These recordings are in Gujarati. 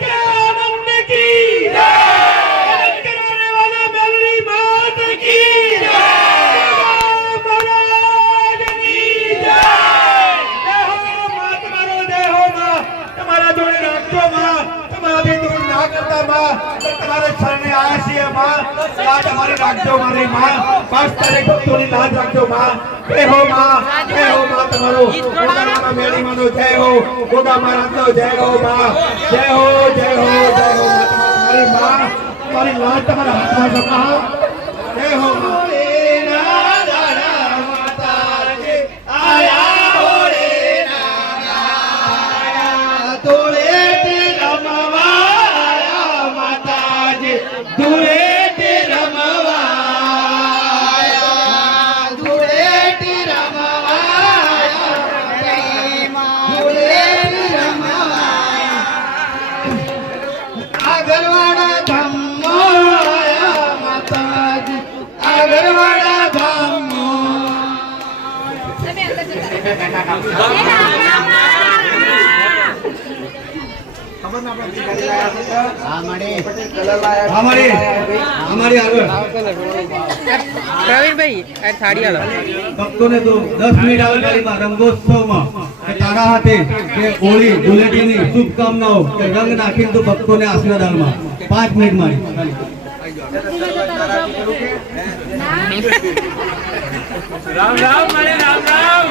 के आनंद की जय, कराने वाले मेरी मात की जय, महाराज की जय। देहो मां तुम्हारो देहो मां, तुम्हारा जोड़े राखो मां, तुम्हारी दूर ना करता मां, तुम्हारे शरणे आया છીએ मां, लाज हमारी राखो मारी मां, बस तेरे भक्तों लाज राखो मां। जय हो मां તમારો ગોગા મેળી માનો જય હો, ગોગા મહારાજનો જય હો માं, જય હો જય હો જય હો મારી માं, તમારી લાજ તમારા હાથમાં છે માं, જય હો માं। प्रवीण भाई थाड़ी भक्तों ने तो 10 मिनट में रंगोत्सव में तारा हाथे के होली धूळेटी ની શુભકામનાઓ કે રંગ નાખીને તો ભક્તો ને આશીર્વાદ આલવા 5 મિનિટ મારી राम राम मारे राम राम।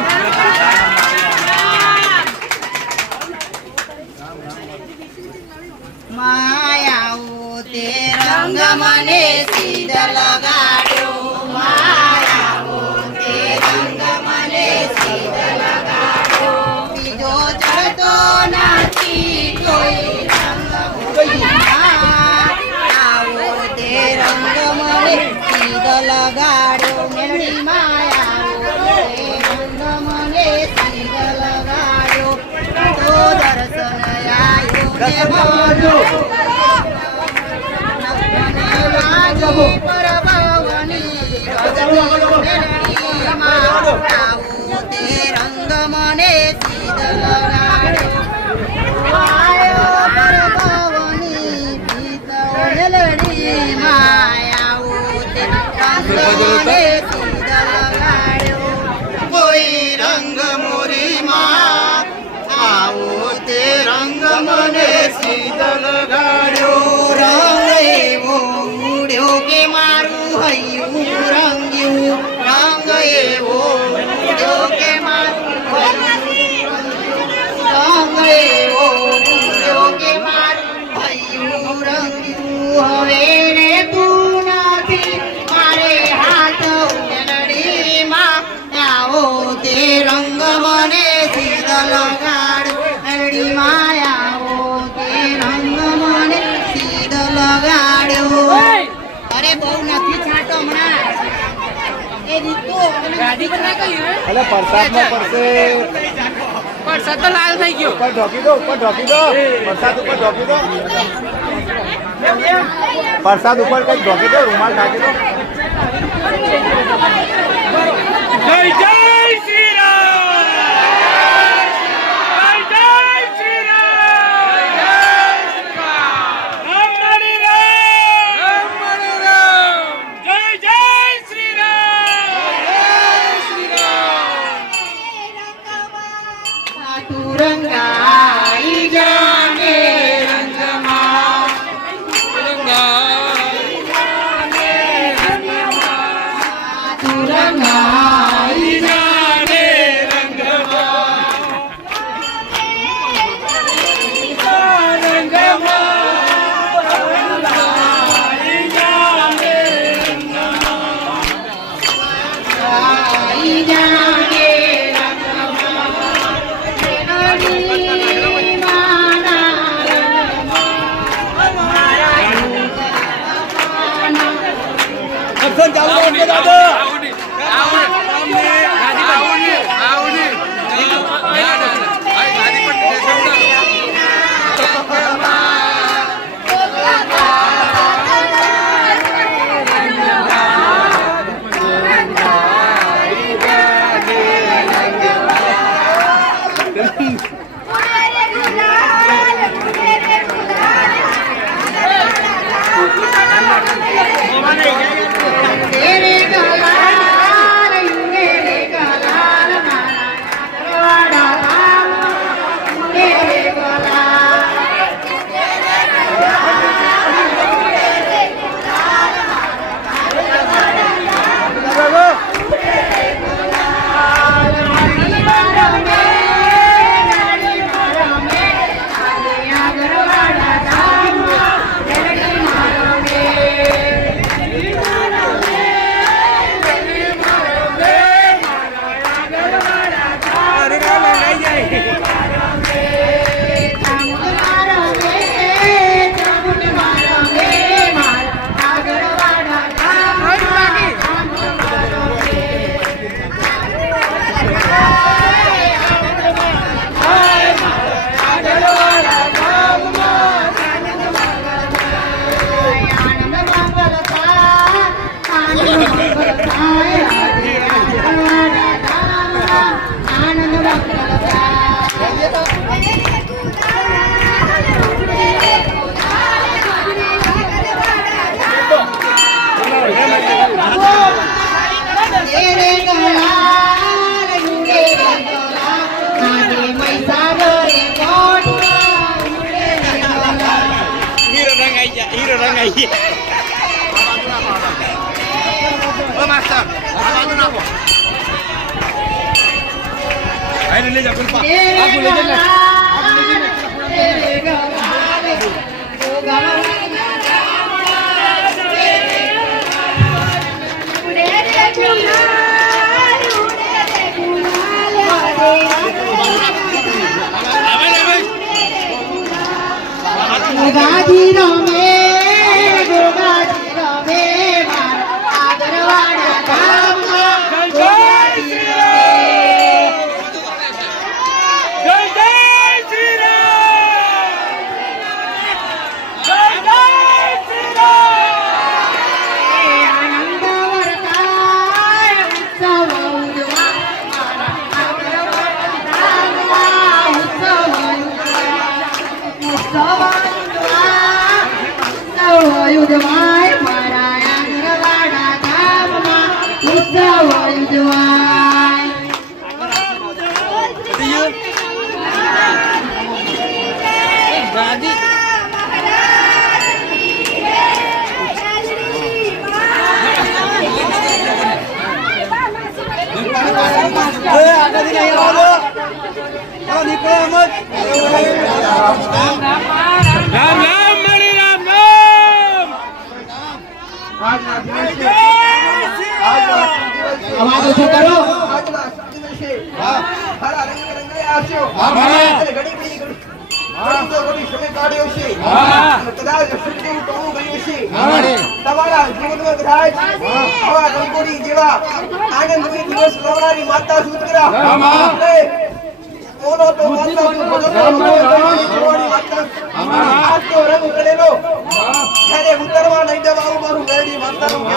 मायाओ ते रंग मने सीध लगाड्यो, मायाओ ते रंग मने सीध लगाड्यो, बीजो चढ़तो नाची कोई रंग मायाओ ते रंग मने सीध लगाड्यो, मेलडी मायाओ ते रंग मने सीध लगाड्यो, तो दर्शन आयो ने मारो परभवनी ते रंग मने सीध लगाड्यो, आयो परभवनी मेलडी मायाओ ते रंग मने सीध लगाड्यो, कोई रंग मोरी मां आओ ते रंग मने सीध लगाड्यो, रंग एवो उड्यो के मारू हयू रंग्यू, रंग एवो उड्यो के मारू हयू रंग एवो उड्यो के मारू हयू रंग्यू, हवे रे तू नाथी मारे हाथ मेलडी मां आओ ते रंग मने सीध लगाड्यो, मेलडी मायाओ ते रंग मने सीध लगाड्यो। अरे बहु નથી છાટો હમણાં એ રીતો ગાડી પર ના કઈ અલે પ્રસાદમાં પડશે, परसाद तो लाल થઈ ગયો, ઉપર ઢોકી દો પ્રસાદ ઉપર ઢોકી દો, પ્રસાદ ઉપર કઈ ઢોકી દો, રૂમાલ ઢાંકી દો। जय जय श्री राम, जय जय श्री राम, राम हरि राम, जय जय श्री राम। तू रंगाई जाने रंगमा, तू रंगाई जाने रंगमा, रंगमा रंगाई जाने रंगमा, आई जाने रंगमा, मेलडी माना रंगमा, हमारा एक्शन चालू कर दे दादा। गुलाल ગોગાજી રમે ગોગાજી રમે મારા આગરવાડા ગામમાં ગોગાજી જય જય શ્રી રામ જય જય શ્રી રામ આનંદ વર્તાય ઉત્સવ ઉજવા મારા આગરવાડા ગામમાં ઉત્સવ ઉજવાય મારા આગરવાડા ગામમાં ઉત્સવ ઉજવાય રામ રામ મણી રામ રામ અવાજ ઓછો કરો તમારા જીવનમાં કદાચ આવા રંગોળી જેવા આનંદમય દિવસ લાવનારી માતા સૂત્રા બોલો તો માતા આજ તો રંગ કરેલો ત્યારે ઉતરવા નહીં દેવા મારું વેડી માતાનું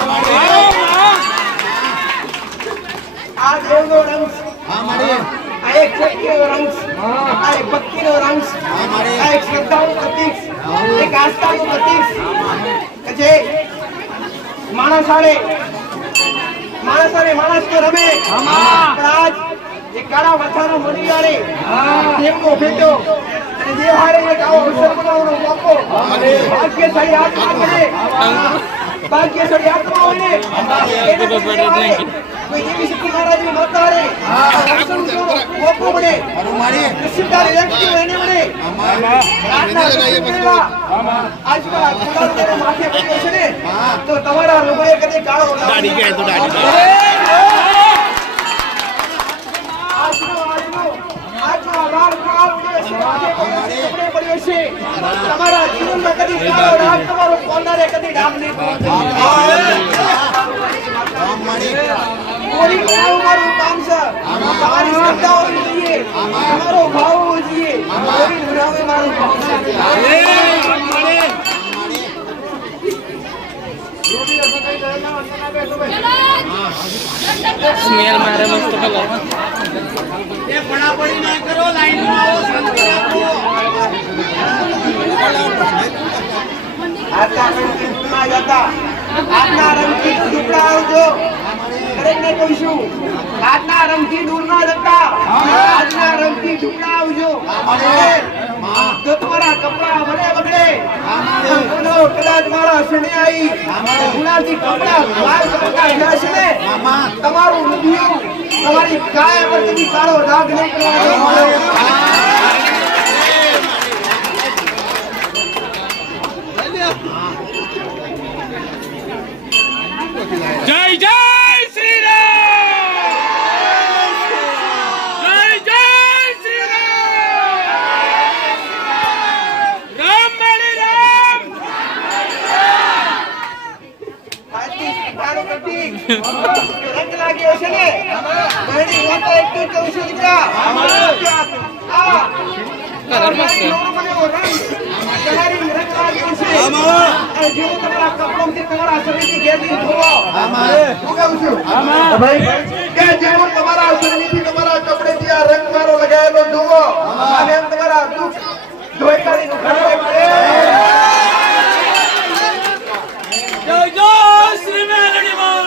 આ દેવનો રંગ આ એક શક્તિનો રંગ આ એક ભક્તિનો રંગ આ એક શ્રદ્ધાનું પ્રતીક એક આસ્થાનું પ્રતીક કે જે માણસ તો રમે પણ આજ એ કાળા માથાનો મનિયાળે દેવનો ભેટો અને દેવ હારે એક આવો અવસર બનાવવાનો મોકો ભાગ્યશાળી આત્મા મળે ભાગ્યશાળી આત્મા હોય એને કોઈ દેવી શક્તિ મહારાજની માતા હારે અવસરનો મોકો મળે નસીબદાર વ્યક્તિ હોય એને મળે રાતના આજકાલ ગુલાબને માથે પડ્યો છે ને તો તમારા લોકોએ કદી કાળો દાઢી ગયા તો તમારા જીવનમાં કદી કાળો રાગ તમારો કોનારે કદી ડામ નહીં મારું કામ છે તમારી શ્રદ્ધા હોવી જોઈએ તમારો ભાવ હોવો જોઈએ મારું કામ છે સ્મેલ મારે મસ્ત કલર એ પડાપડી ના કરો લાઈનમાં આવો શાંતિ રાખો આજના રંગીનમાં જતા આજના રંગથી ટુકડા આવજો દરેકને કહીશું આજના રંગથી દૂર ના જતા આજના રંગથી ટુકડા આવજો જો તમારા કપડા ભલે બગડે કદાચ મારા સને આવી ગુનાથી કપડા લાલ કપડા જશે ને તમારું રૂપિયું તમારી કાય પર કદી કાળો દાગ નહીં કરવાનો જય જય શ્રી રામ જય જય શ્રી રામ રામ મણી રામ આજથી તારું પ્રતીક રંગ લાગ્યો છે ને ઘણી વાતો એટલું કહું છું દીકરા કલર મસ્ત તમારી રંગ લાગ્યો છે અને જો તમારા કપડાથી તમારા શરીરની ગેરદી ધોવો હું કહું છું ભાઈ કે જેવો તમારા શરીરથી તમારા કપડેથી આ રંગ મારો લગાવેલો ધોવો અને એમ તમારા દુઃખ ધોઈ કાઢીને ઘરમાં પડે જય જય શ્રી મેલડી માં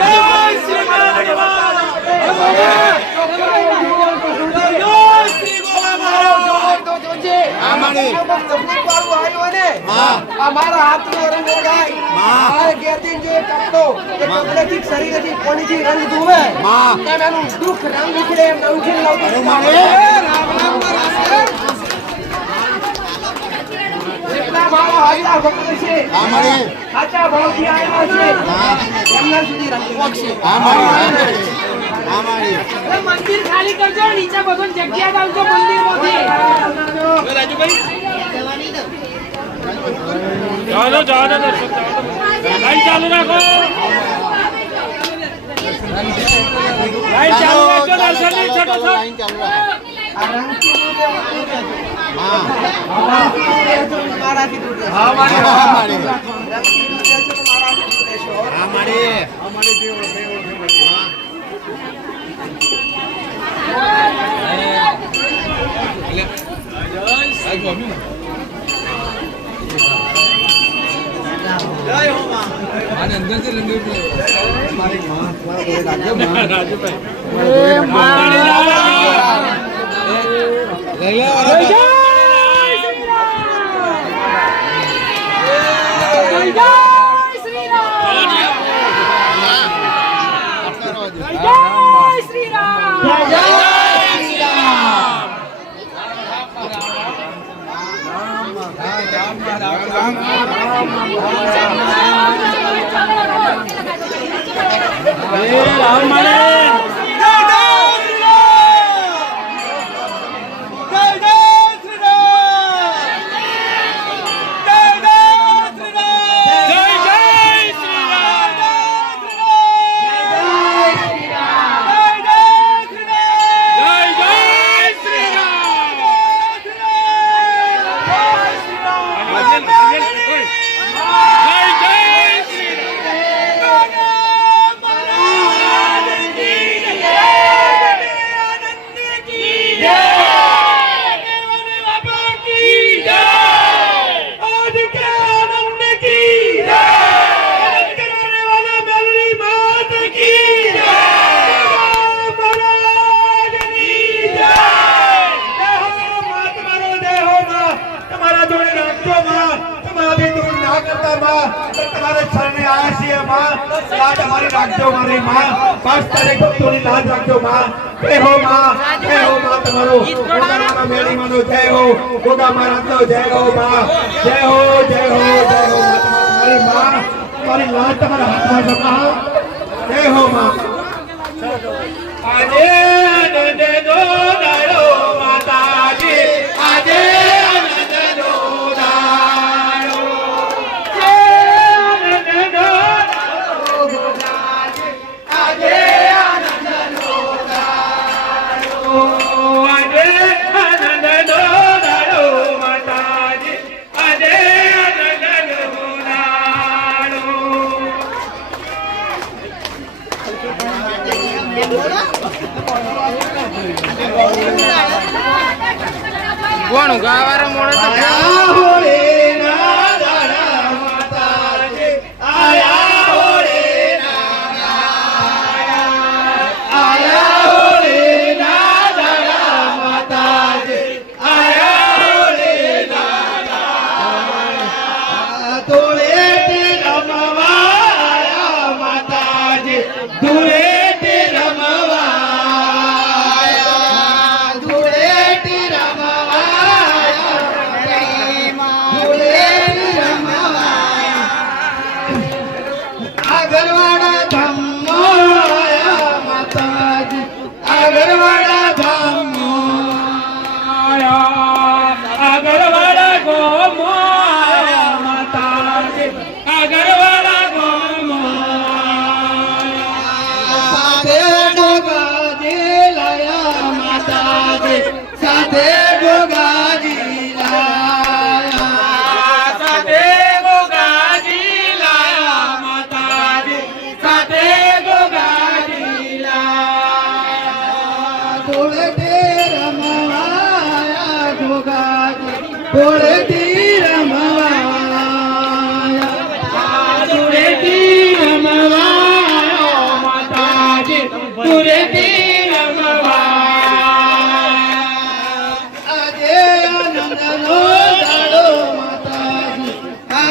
જય શ્રી મેલડી માં જય શ્રી ગોવા મહારાજ તકલીફ વાળું આ મારા હાથનો રંગ ઓળાય આ ગેરદીન જે કપડો એ કપડેથી શરીરથી કોણીથી રંગ ધોવે એમ એનું દુઃખ રંગ નીકળે એમ ઉઠી લાવતો રામ રામ જેટલા મારા હાજરા ભક્ત છે સાચા ભાવથી આવ્યા છે એમના સુધી રંગ પહોંચશે મંદિર ખાલી કરજો નીચે ભગવાન જગ્યા આવજો મંદિર માંથી રાજુભાઈ ચાલો ચાલો દર્શક લાઈન ચાલુ રાખો લાઈન ચાલુ રાખો દર્શન ની છોટો આ રંગથી દૂર રહેવાનું છે રંગથી દૂર રહેજો તો મારાથી દૂર રહેશો રંગથી દૂર રહેજો તો મારાથી દૂર રહેશો કોણ ગાવારો મોડો તો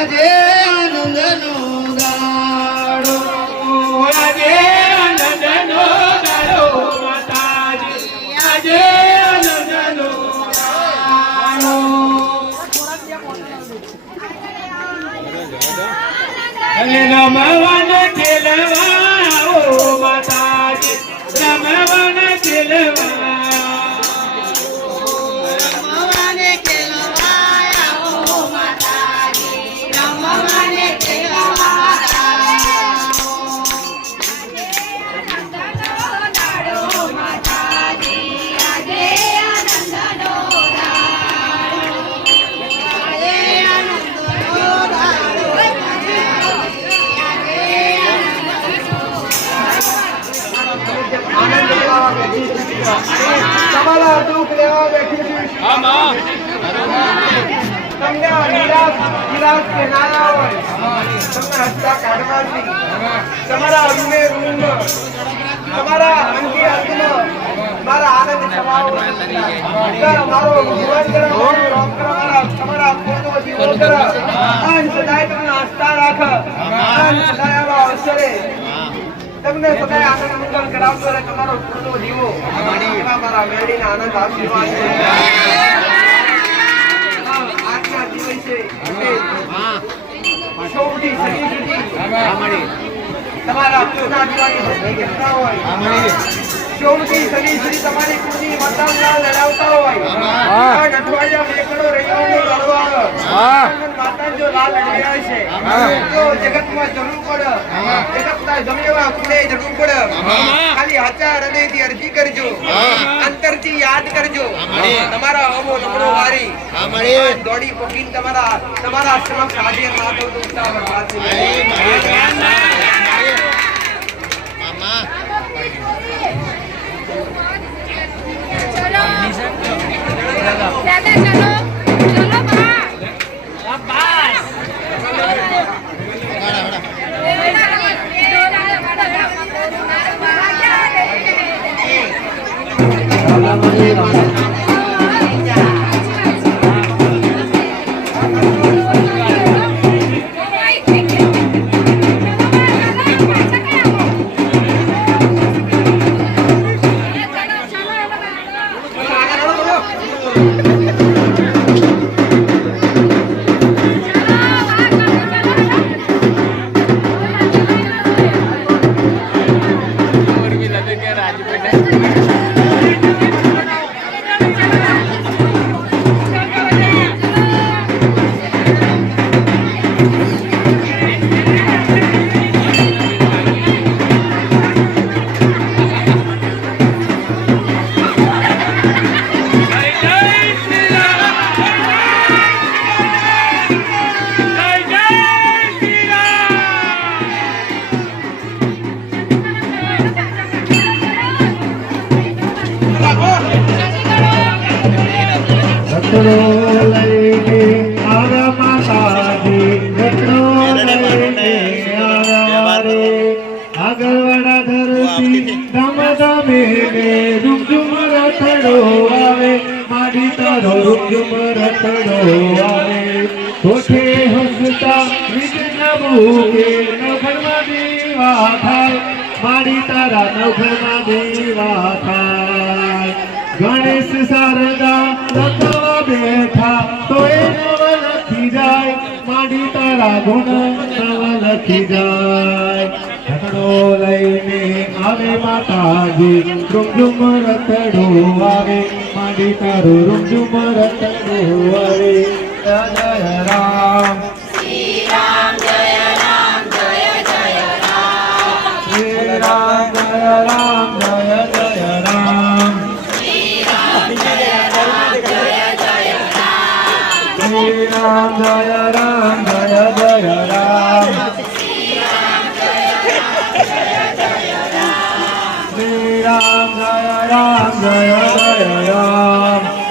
આજે આનંદનો દાડો આજે આનંદનો દાડો માતાજી આજે આનંદનો દાડો અને રમવાને ખેલવા આવો માતાજી રમવાને ખેલવા રમવાને ખેલવા આવો માતાજી રમવાને ખેલવા તમારા દુઃખ લેવા બેઠી છું તમને નિરાશ કે ના હોય તમને હસતા કાઢવાથી તમારા અંગે રૂમ તમારા અંગે અંગમાં મારા આનંદ સમાવો મારો ભગવાન કરો રોમ કરો તમારા પોતો જીવો કરો આજ સદાય તમને હસતા રાખ આજ સદાય આવા અવસરે તમને સદાય આનંદ મંગલ કરાવતો રહે તમારો પૂર્ણો જીવો એવા મારા મેળીના આનંદ આશીર્વાદ છે આજના દિવસે સૌથી સદી સુધી તમારા પૂર્ણા દિવાળી કરતા હોય સૌથી સદી સુધી તમારી પૂર્ણી માતા લડાવતા હોય અઠવાડિયા મેકડો રહીવાનો લડવા માતા જો લાલ લડ્યા છે તો જગતમાં જરૂર પડે જગતના જમેવા કુડે જરૂર પડે ખાલી આચાર હૃદયથી અરજી કરજો અંતરથી યાદ કરજો તમારા અમો નમરો વારી દોડી પકીને તમારા સમક્ષ હાજર ના થવું તો ઉતાવળ વાત છે દાદા ચલો ચલો બા ગણેશ શારદા લખવા બેઠા તો એ નવ લખી જાય માડી તારા ગુણ નવ લખી જાય રતડો લઈને આવે માતાજી રૂમઝુમ રતડો આવે માડી તારો રૂમઝુમ રતડો આવે જય જય રામ શ્રી રામ જય રામ જય જય રામ શ્રી રામ જય રામ જય જય રામ શ્રી રામ જય રામ જય જય રામ શ્રી રામ જય રામ જય જય રામ શ્રી રામ જય રામ જય જય Ram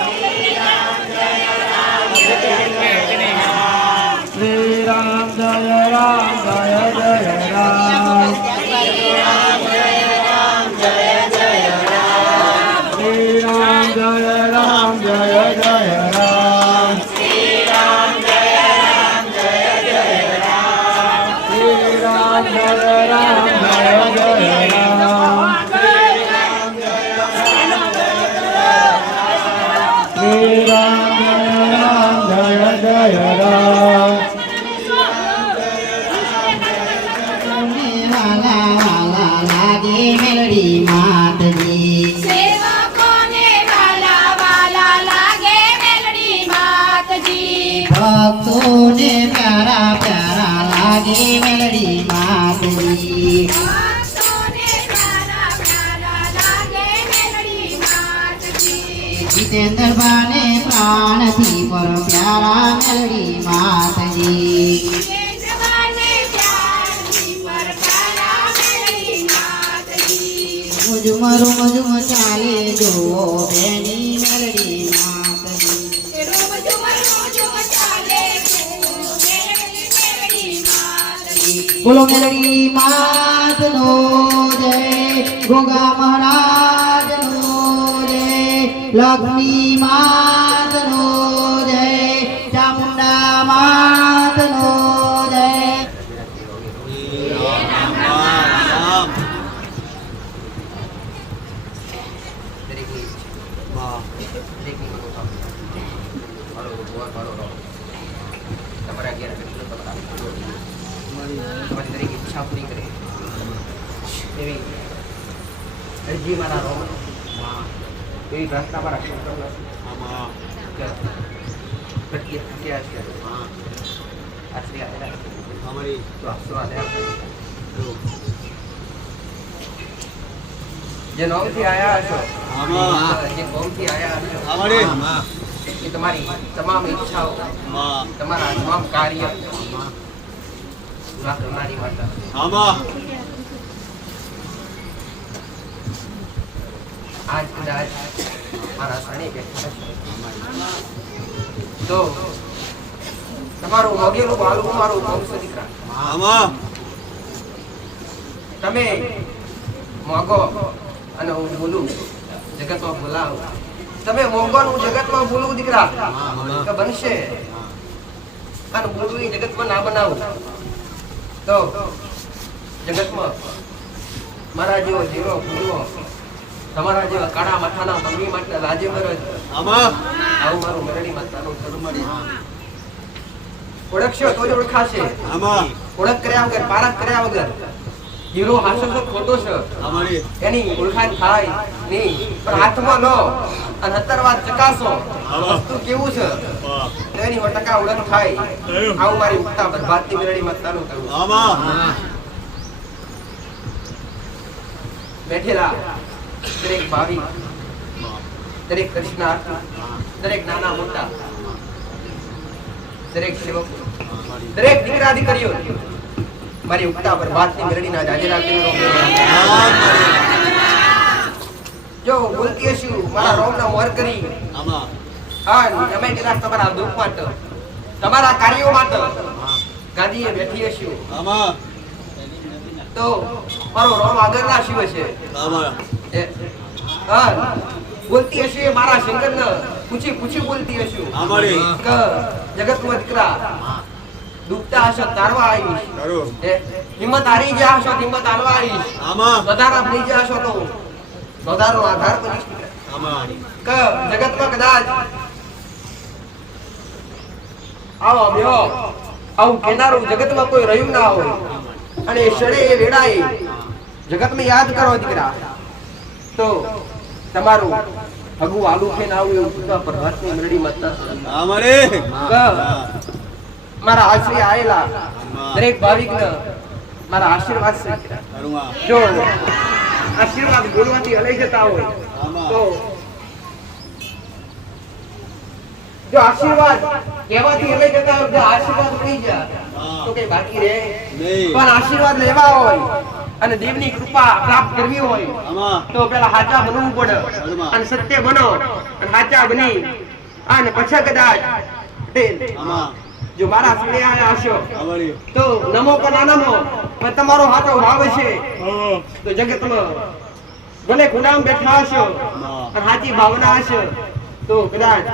Sri Ram Jaya Ram Jaya Jaya Ram Sri Ram Jaya Ram Jaya Jaya Ram Sri Ram Jaya Ram Jaya Jaya Ram Sri Ram Jaya Ram Jaya Jaya જય રામ વાલા વાલા લાગે મેલડી માતજી સેવકોને વાલા વાલા લાગે મેલડી માતજી ભક્તોને પ્યારા પ્યારા લાગે મેલડી માતજી ભક્તોને પ્યારા પ્યારા લાગે મેલડી માતજી જીતેન્દ્ર બાને પ્રાણથી પર પ્યારા મેલડી માતજી જગવાને પ્યારી પર પ્યારા મેલડી માતજી મુજુમ ચાલે જો બેની મેલડી માતજી રૂમ ઝુમ ચાલે મેલડી માતજી બોલો મેલડી માતનો જય ગોગા મહારાજનો જય લક્ષ્મી માતનો જય ચામુંડા માતનો જય તમારી દરેક ઈચ્છા પૂરી કરે એવી અરજી મારા રોમ એવી પ્રાર્થના મારા પ્રત્યે થયા છે આશ્રી આવેલા અમારી તો આશીર્વાદ જે નવથી આયા છો જે ગૌથી આયા છો એ તમારી તમામ ઈચ્છાઓ તમારા તમામ કાર્ય પૂરા કરનારી માતા આજ કદાચ મારા શરણે બેઠા છે તો તમારું વગેરું બાળવું મારું વંશ દીકરા તમે મોગો અને હું બોલું જગતમાં બોલાવ તમે મોગો હું જગતમાં બોલું દીકરા કે બનશે અને બોલવું એ જગતમાં ના બનાવું તો જગતમાં મારા જેવો જીરો ભૂલવો તમારા જેવા કાળા માથાના મમ્મી માટે લાજે મરજ આવું મારું મેરડી માતાનું ધર્મડી ઓળખશો તો જ ઓળખાશે ઓળખ કર્યા વગર પારખ કર્યા વગર હીરો હાસો તો ખોટો છે એની ઓળખાણ થાય નહીં પણ હાથમાં લો અને અત્તરવાદ ચકાસો વસ્તુ કેવું છે તો એની 100% ઓળખ થાય આવું મારી ઉગતા બરબાદની મેરડી માતાનું કરું બેઠેલા દરેક ભાવિક દરેક કૃષ્ણાર્થી દરેક નાના મોટા દરેક સેવક દરેક દીકરા દીકરીઓ મારી ઉગતા બરબાદની મેરડીના જાજેરા જો બોલતી હશું મારા રોમના મોર કરી હા તમે કદાચ તમારા દુઃખ માટે તમારા કાર્યો માટે ગાદીએ બેઠી હશું તો મારો રોમ આગળના શિવ છે બોલતી હશે મારા શંકરને પૂછી પૂછી બોલતી હશું કે જગતમાં દીકરા ડૂબતા હશો તારવા આવીશ હિંમત હારી ગયા હશો હિંમત હારવા આવીશ વધારા ભરી ગયા હશો તો વધારો આધાર કરીશ કે જગતમાં કદાચ આવો બ્યો આવું કેનારું જગતમાં કોઈ રહ્યું ના હોય અને ક્ષણે એ વેળાએ જગતમાં યાદ કરો દીકરા તો તમારું હગું આલુ થઈને આવું એવું સુધા પ્રભાતની મેરડી માતા મારા આશ્રય આયેલા દરેક ભાવિકને મારા આશીર્વાદ છે જો આશીર્વાદ બોલવાથી હલાઈ જતા હોય તો જો આશીર્વાદ કહેવાથી હલાઈ જતા હોય તો આશીર્વાદ ઉડી જાય તો કઈ બાકી રહે પણ આશીર્વાદ લેવા હોય અને દેવની કૃપા પ્રાપ્ત કરવી હોય તો પેલા સાચા બનવું પડે અને સત્ય બનો અને સાચા બની અને પછી કદાચ જો મારા શરણે આયા હશો તો નમો કે ના નમો પણ તમારો સાચો ભાવ છે તો જગતમાં ભલે ગુલામ બેઠા હશો અને સાચી ભાવના હશે તો કદાચ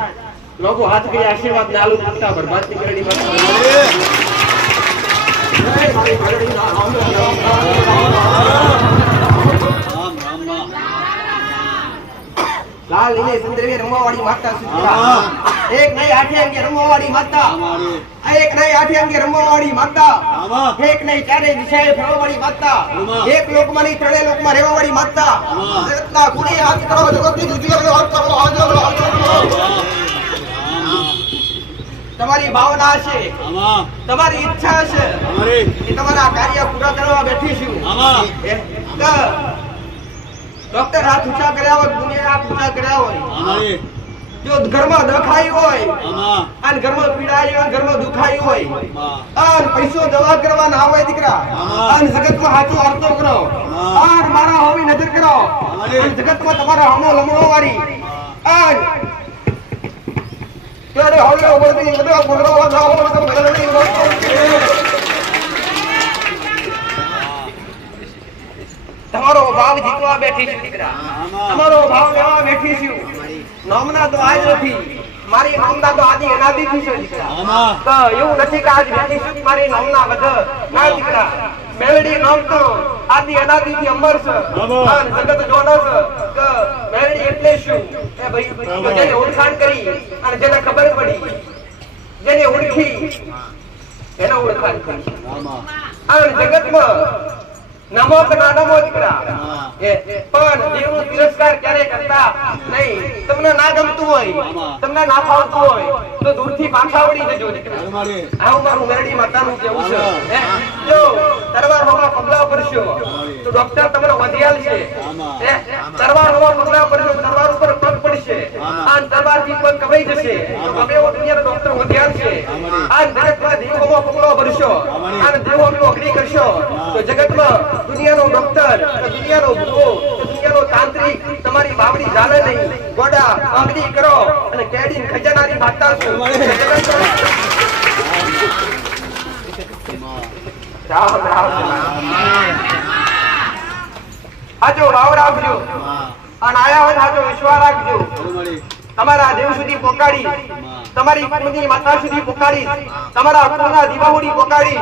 લોકો હાથ કરી આશીર્વાદ નાલુ પૂરતા બરબાદની મેરડી લાલ લીલે સંદર્ભે રમવાવાળી માતા સુધા એક નહીં આઠે અંગે રમવાવાળી માતા, એક નહીં આઠે અંગે રમવાવાળી માતા, એક નહીં ચારે દિશાએ ફરવાવાળી માતા, એક લોકમાં નહીં ત્રણે લોકમાં રહેવાવાળી માતા, જગતના ગુણે હાથ કરો, જગતની દુનિયાનો હાથ કરો, તમારી ભાવના છે, તમારી ઈચ્છા છે કે તમારા કાર્ય પૂરા કરવા બેઠી છું. ડોક્ટર હાથ ઊંચા કર્યા હોય, દુનિયા હાથ ઊંચા કર્યા હોય, જો ઘરમાં દખાઈ હોય અને ઘરમાં પીડાઈ હોય, ઘરમાં દુખાઈ હોય અને પૈસો દવા કરવા ના હોય દીકરા, અને જગતમાં હાથો અર્થો કરો અને મારા હોવી નજર કરો અને જગતમાં તમારા હમો લમણો વાળી અને ત્યારે હવે ઓબળતી બધા બોલવા ના હોય તો મેલડી તમારો ભાવ જીતવા બેઠી છું દીકરા, તમારો ભાવ લેવા બેઠી છું. નામના તો આજ નથી, મારી નામના તો આદિ અનાદિથી છે દીકરા. તો એવું નથી કે આજ બેઠી છું મારી નામના વધ ના દીકરા. મેલડી નામ તો આદિ અનાદિથી અમર છે અને જગત જોનો છે કે મેલડી એટલે શું એ ભાઈ જેને ઓળખાણ કરી અને જેને ખબર પડી, જેને ઓળખી એને ઓળખાણ કરી અને જગતમાં નમો કે ના નમો દીકરા પણ દેવનો તિરસ્કાર ક્યારે કરતા નહીં. તમને ના ગમતું હોય, તમને ના ફાવતું હોય તો દૂરથી પાછા વળી જજો દીકરા. આવું મારું મેરડી માતાનું કેવું છે. જો તરવાર હોવા પગલા પરશો તો ડોક્ટર તમને વધ્યાલ છે, તરવાર હોવા પગલા પરશો તરવાર ઉપર પગ પડશે અને તરવારથી પગ કપાઈ જશે તો ગમે એવો દુનિયાનો ડોક્ટર વધ્યાલ છે. આ જગતમાં દેવ હોવા પગલો ભરશો અને દેવ હોવી અગ્નિ કરશો તો જગતમાં દુનિયાનો ડોક્ટર, દુનિયાનો ગુરુ, દુનિયાનો તાંત્રિક તમારી બાવડી ચાલે નહીં. ગોડા અગ્નિ કરો અને કેડી ખજાનાની માતા છું. રામ રામ હાજો ભાવ રાખજો અને આયા હોય હાજો વિશ્વાસ રાખજો. તમારા દેવ સુધી પોકાડી, તમારી કુળની માતા સુધી પોકાડી, તમારા કુળના દીવાઓડી પોકાડી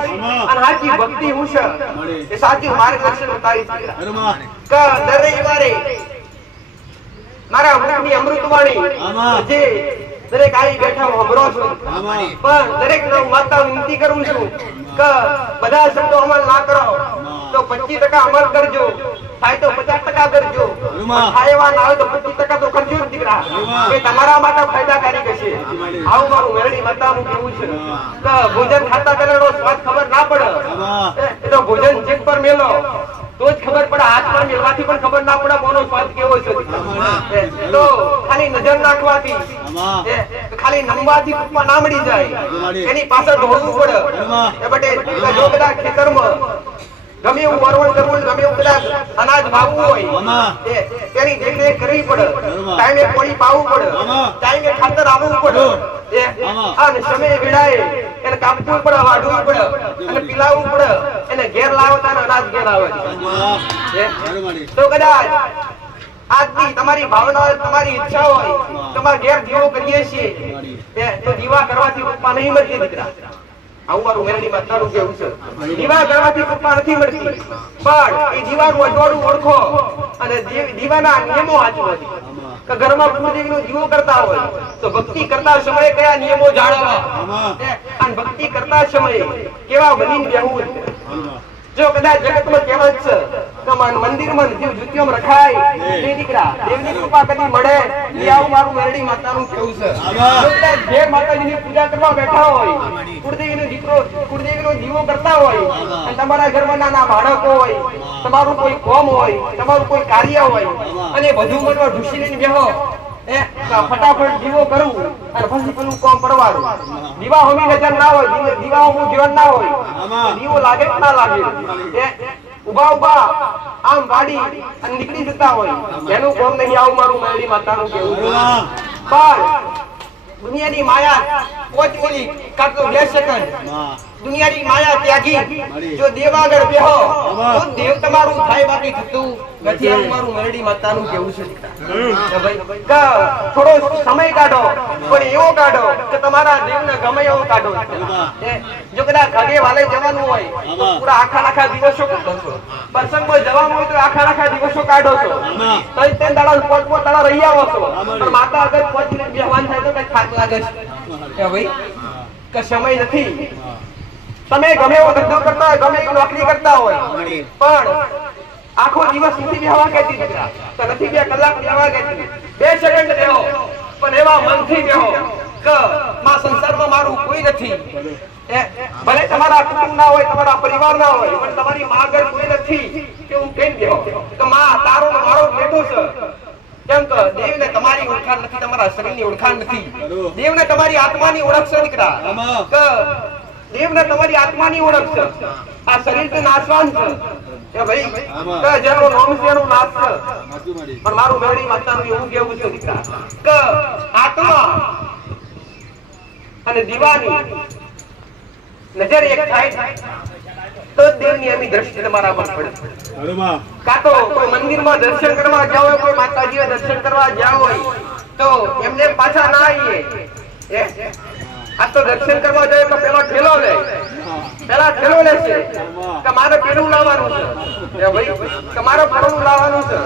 અને સાચી ભક્તિ હું છે એ સાચું માર્ગદર્શન બતાવીશ કે દર રવિવારે મારા મુખની અમૃતવાણી જે દરેક આવી બેઠા સાંભળો છું, પણ દરેક માતા વિનંતી કરું છું કે બધા શબ્દો અમલ ના કરો તો 25% અમલ કરજો, થાય તો 50% કરજો, થાય એવા ના હોય તો 25% તો કરજો દીકરા, એ તમારા માટે ફાયદાકારક હશે. આવું મારું મેરડી માતાનું કેવું છે કે ભોજન ખાતા પહેલા સ્વાદ ખબર ના પડે, એ તો ભોજન જીભ પર મેલો તો જ ખબર પડે, હાથ પર મેળવાથી પણ ખબર ના પડે કોનો સ્વાદ કેવો છે. તો ખાલી નજર નાખવાથી, ખાલી નમવાથી કૂપમાં ના મળી જાય, એની પાછળ દોડવું પડે. એ બટે જો બધા ખેતરમાં ગમે એવું વરવણ કરવું, ગમે એવું કદાચ અનાજ વાવવું હોય તેની દેખરેખ કરવી પડે, ટાઈમે પાણી પાવું પડે, ટાઈમે ખાતર આવવું પડે અને સમય વેળાએ એને કાપવું પડે, વાઢવું પડે અને પીલાવવું પડે, એને ઘેર લાવતા અનાજ ઘેર આવે. તો કદાચ આજની તમારી ભાવના હોય, તમારી ઈચ્છા હોય, તમારા ઘેર દીવો કરીએ છીએ તો દીવા કરવાથી કૃપા નહીં મળતી દીકરા. આવું મારું મેરડી માતાનું કેવું છે. દીવા કરવાથી કૃપા નથી મળતી, પણ એ દીવાનું અજવાળું ઓળખો અને દીવાના નિયમો સાચવવાથી. કે ઘરમાં પૂજનનો દીવો કરતા હોય તો ભક્તિ કરતા સમયે કયા નિયમો જાળવવા અને ભક્તિ કરતા સમયે કેવા બનીને રહેવું. જો કદાચ જગતમાં કહેવત છે કે મંદિરમાં જીવ જુતિયમ રખાય એ દીકરા દેવની કૃપા કદી મળે, એ આવું મારું મેરડી માતાનું કેવું છે. જે માતાજીની પૂજા કરવા બેઠા હોય, કુળદેવીનો દીકરો કુળદેવીનો દીવો કરતા હોય અને તમારા ઘરમાં નાના બાળકો હોય, તમારું કોઈ કોમ હોય, તમારું કોઈ કાર્ય હોય અને બધું મનમાં ઢૂસી લઈને બેહો ફટાફટ દીવો કરવું અને પછી પેલું કોમ કરવાનું. દીવા હોમી નજર ના હોય, દીવા હોમું જીવન ના હોય, દીવો લાગે કે ના લાગે, ઉભા ઉભા આમ ગાડી અને નીકળી જતા હોય એનું કોમ નહીં. આવું મારું મેરડી માતાનું કેવું છે. પણ દુનિયાની માયા પોચમોલી કાતો 2 સેકન્ડ દુનિયાની માયા ત્યાગી જો દેવ આગળ બેહો તો દેવ તમારું થાય, બાકી થતું નથી. આવું મારું મેરડી માતાનું કેવું છે. થોડો સમય કાઢો પણ એવો કાઢો કે તમારા દેવને ગમે એવો કાઢો. જો કદાચ ઘરે વાલે જવાનું હોય તો પૂરા આખા દિવસો કાઢો છો, પ્રસંગમાં જવાનું હોય તો આખા દિવસો કાઢો છો, તો 3 દાડા 5 દાડા રહી આવો છો, પણ માતા અગર 5 મિનિટ બેહવાન થાય તો કઈ ખાતું લાગે છે કે ભાઈ કે સમય નથી. તમે ગમે એવો ધંધો કરતા હોય, ગમે એવી નોકરી કરતા હોય, પણ આખો દિવસ નથી બેહવા કહેતી દીકરા, તો નથી 2 કલાક બેહવા કહેતી, 2 સેકન્ડ બેહો, પણ એવા મનથી બેહો કે માં સંસારમાં મારું કોઈ નથી. ભલે તમારા કુટુંબ ના હોય, તમારા પરિવાર ના હોય, પણ તમારી માં આગળ કોઈ નથી કે હું કેમ બેહો કે માં તારો ને મારો બેઠો છે. કેમ કે દેવને તમારી ઓળખાણ નથી, તમારા શરીરની ઓળખાણ નથી. દેવને તમારી આત્માની ઓળખ છે દીકરા, કે દેવને તમારી આત્માની ઓળખ છે. આ શરીર તો નાશવાન છે કે ભાઈ કે જેનો નામ છે એનો નાશ છે. પણ મારું મેળી માતાનું એવું કહેવું છે દીકરા કે આત્મા અને દીવાની નજર એક થાય તો દેવની એની દ્રષ્ટિ તમારા પર પડે. કાં તો કોઈ મંદિરમાં દર્શન કરવા જાવ હોય, કોઈ માતાજીના દર્શન કરવા જાવ હોય તો એમને પાછા ના આવીએ. આ તો દર્શન કરવા જાય તો પેલા ઠેલો લે, છે કે મારે પેલું લાવવાનું છે, એ ભાઈ કે મારે પેલું લાવવાનું છે.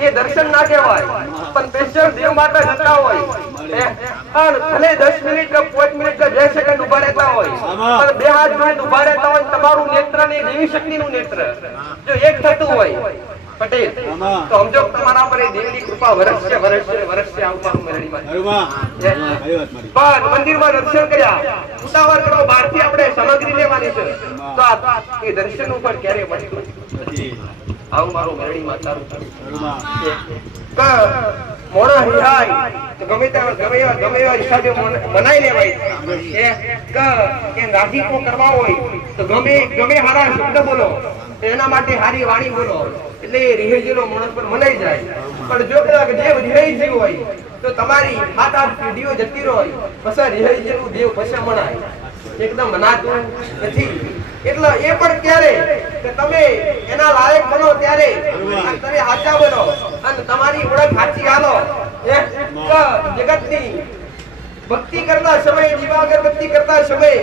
એ દર્શન ના કહેવાય, પણ સ્પેશિયલ દેવ માટે જતા હોય ભલે 10 મિનિટ કે 5 મિનિટ કે 2 સેકન્ડ ઉભા રહેતા હોય, પણ 2 હાથ જોડીને ઉભા રહેતા હોય, તમારું નેત્ર ને દેવી શક્તિનું નેત્ર જો એક થતું હોય પટેલ, તો સમજો તમારા પર દેવીની કૃપા વર્ષે આવવાનું મેળવીમાં. પણ મંદિરમાં દર્શન કર્યા, ઉતાવળ કરો, બહારથી આપણે સામગ્રી લેવાની છે, તો એ દર્શન ઉપર ક્યારે મળતું નથી. આવું મારું મેળવીમાં તારું મોણા હિહાય તો ગમે એવા હિસાબે બનાવી લેવાય કે રાજીપો કરવા હોય તો ગમે હારા શબ્દ બોલો, એના માટે હારી વાણી બોલો, એટલે રિહેજેલો માણસ પર મનાઈ જાય. પણ જો કદાચ દેવ રિહાઈ ગયું હોય તો તમારી 7-8 પેઢીઓ જતી હોય, પછી રિહાઈ જેવું દેવ પછી મનાય, એકદમ મનાતું નથી. એટલે એ પણ ક્યારે કે તમે એના લાયક બનો ત્યારે, તમે સાચા બનો અને તમારી ઓળખ સાચી હાલો. જગતની ભક્તિ કરતા સમયે, દીવા અગરબત્તી કરતા સમયે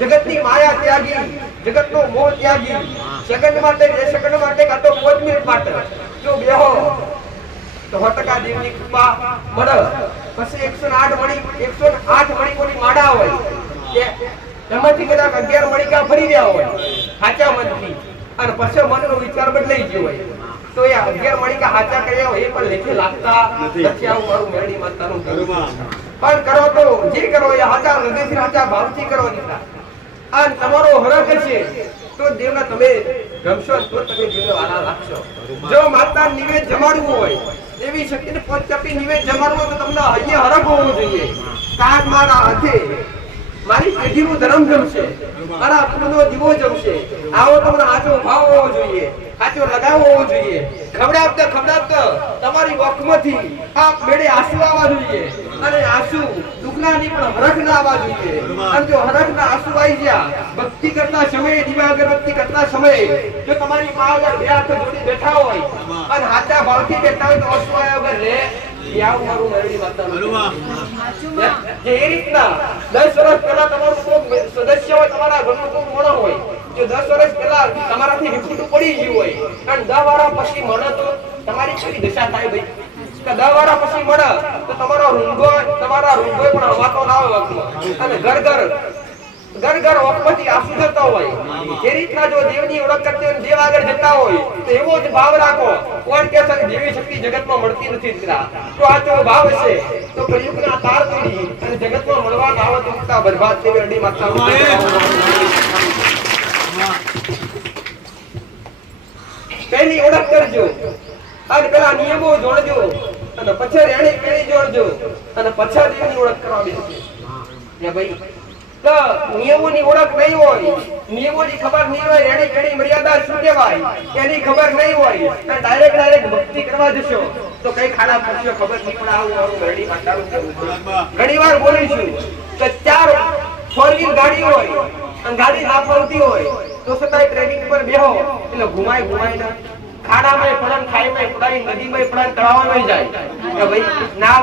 જગતની માયા ત્યાગી, જગતનો મોહ ત્યાગી, સેકન્ડ માટે 2 સેકન્ડ માટે કાં તો 5 મિનિટ માટે જો બેહો તો 100% દેવની કૃપા મળે. પછી 108 મણિકોની માળા હોય, એમાંથી કદાચ 11 મણિકા ફરી રહ્યા હોય સાચા મનથી, અને પછી મનનો વિચાર બદલાઈ ગયો હોય તો એ 11 મણિકા સાચા કર્યા હોય એ પણ લેખે લાગતા નથી. આવું મારું મેળી માતાનું પણ કરો તો જે કરો એ સાચા હૃદયથી, સાચા ભાવથી કરો દીકરા. અને તમારો હરખ છે તો દેવના તમે ગમશો, તો તમે દેવને વાલા રાખશો. જો માતા નિવેદ જમાડવું હોય, એવી શક્તિને પંચપી નિવેદ જમાડવું હોય તો તમને અહીંયા હરખ હોવો જોઈએ. કાગ મારા હાથે મારી પેઢીનું ધર્મ જમશે, મારા કુળનો દીવો જમશે, આવો તમને સાચો ભાવ હોવો જોઈએ, સાચો લગાવ હોવો જોઈએ. ખવડાવતા તમારી વખમાંથી આ બેડે આંસુ આવવા જોઈએ, અને આંસુ દુઃખના ની પણ હરખ ના આવવા જોઈએ. અને જો હરખ ના આંસુ આવી ગયા ભક્તિ કરતા સમયે, દીવા અગરબત્તી કરતા સમયે, જો તમારી મા આગળ 2 હાથ જોડી બેઠા હોય અને સાચા ભાવથી બેઠા હોય તો આંસુ આવ્યા વગર રે આવું મારું મેળી માતાનું. જે એ રીતના 10 વર્ષ પહેલા તમારું કોઈ સદસ્ય હોય, તમારા ઘરનો કોઈ મોણો હોય, જો 10 વર્ષ પહેલા તમારાથી વિખૂટું પડી ગયું હોય અને 10 વર્ષ પછી મળે તો તમારી કેવી દશા થાય ભાઈ? કે 10 વર્ષ પછી મળે તો તમારા રૂંગો પણ હવાતો ના હોય વખમાં, અને ઘર વખમાંથી આંસુ જતા હોય. એ રીતના જો દેવની ઓળખ કરતી હોય, દેવ આગળ જતા હોય તો એવો જ ભાવ રાખો. કોણ કે છે દેવી શક્તિ જગતમાં મળતી નથી દીકરા? તો આ જો ભાવ છે તો કળિયુગના તાર તોડી અને જગતમાં મળવા ગાવ તો ઉઠતા બરબાદ થઈ અડી માતા. પહેલી ઓળખ કરજો અને પેલા નિયમો જોડજો, અને પછી રેણી કેણી જોડજો, અને પછી દેવની ઓળખ કરવા બેસજો. ને ભાઈ તો નિયમોની ઓળખ નહીં હોય, નિયમોની ખબર નહીં હોય, રેણી કેણી મર્યાદા શું કહેવાય એની ખબર નહીં હોય, અને ડાયરેક્ટ ભક્તિ કરવા જશો તો કઈ ખાડા પડશો ખબર નહીં પડે. આવું મારું રેડી માતાનું કહેવું. ઘણીવાર બોલીશું કે 4 4 વ્હીલ ગાડી હોય અને ગાડી ના ફરતી હોય તો છતાંય ટ્રેનિંગ પર બેહો એટલે ઘુમાય ખાડામાં પડન, ખાઈમાં પડાય, નદીમાં પડાય, તળાવમાં જાય કે ભાઈ ના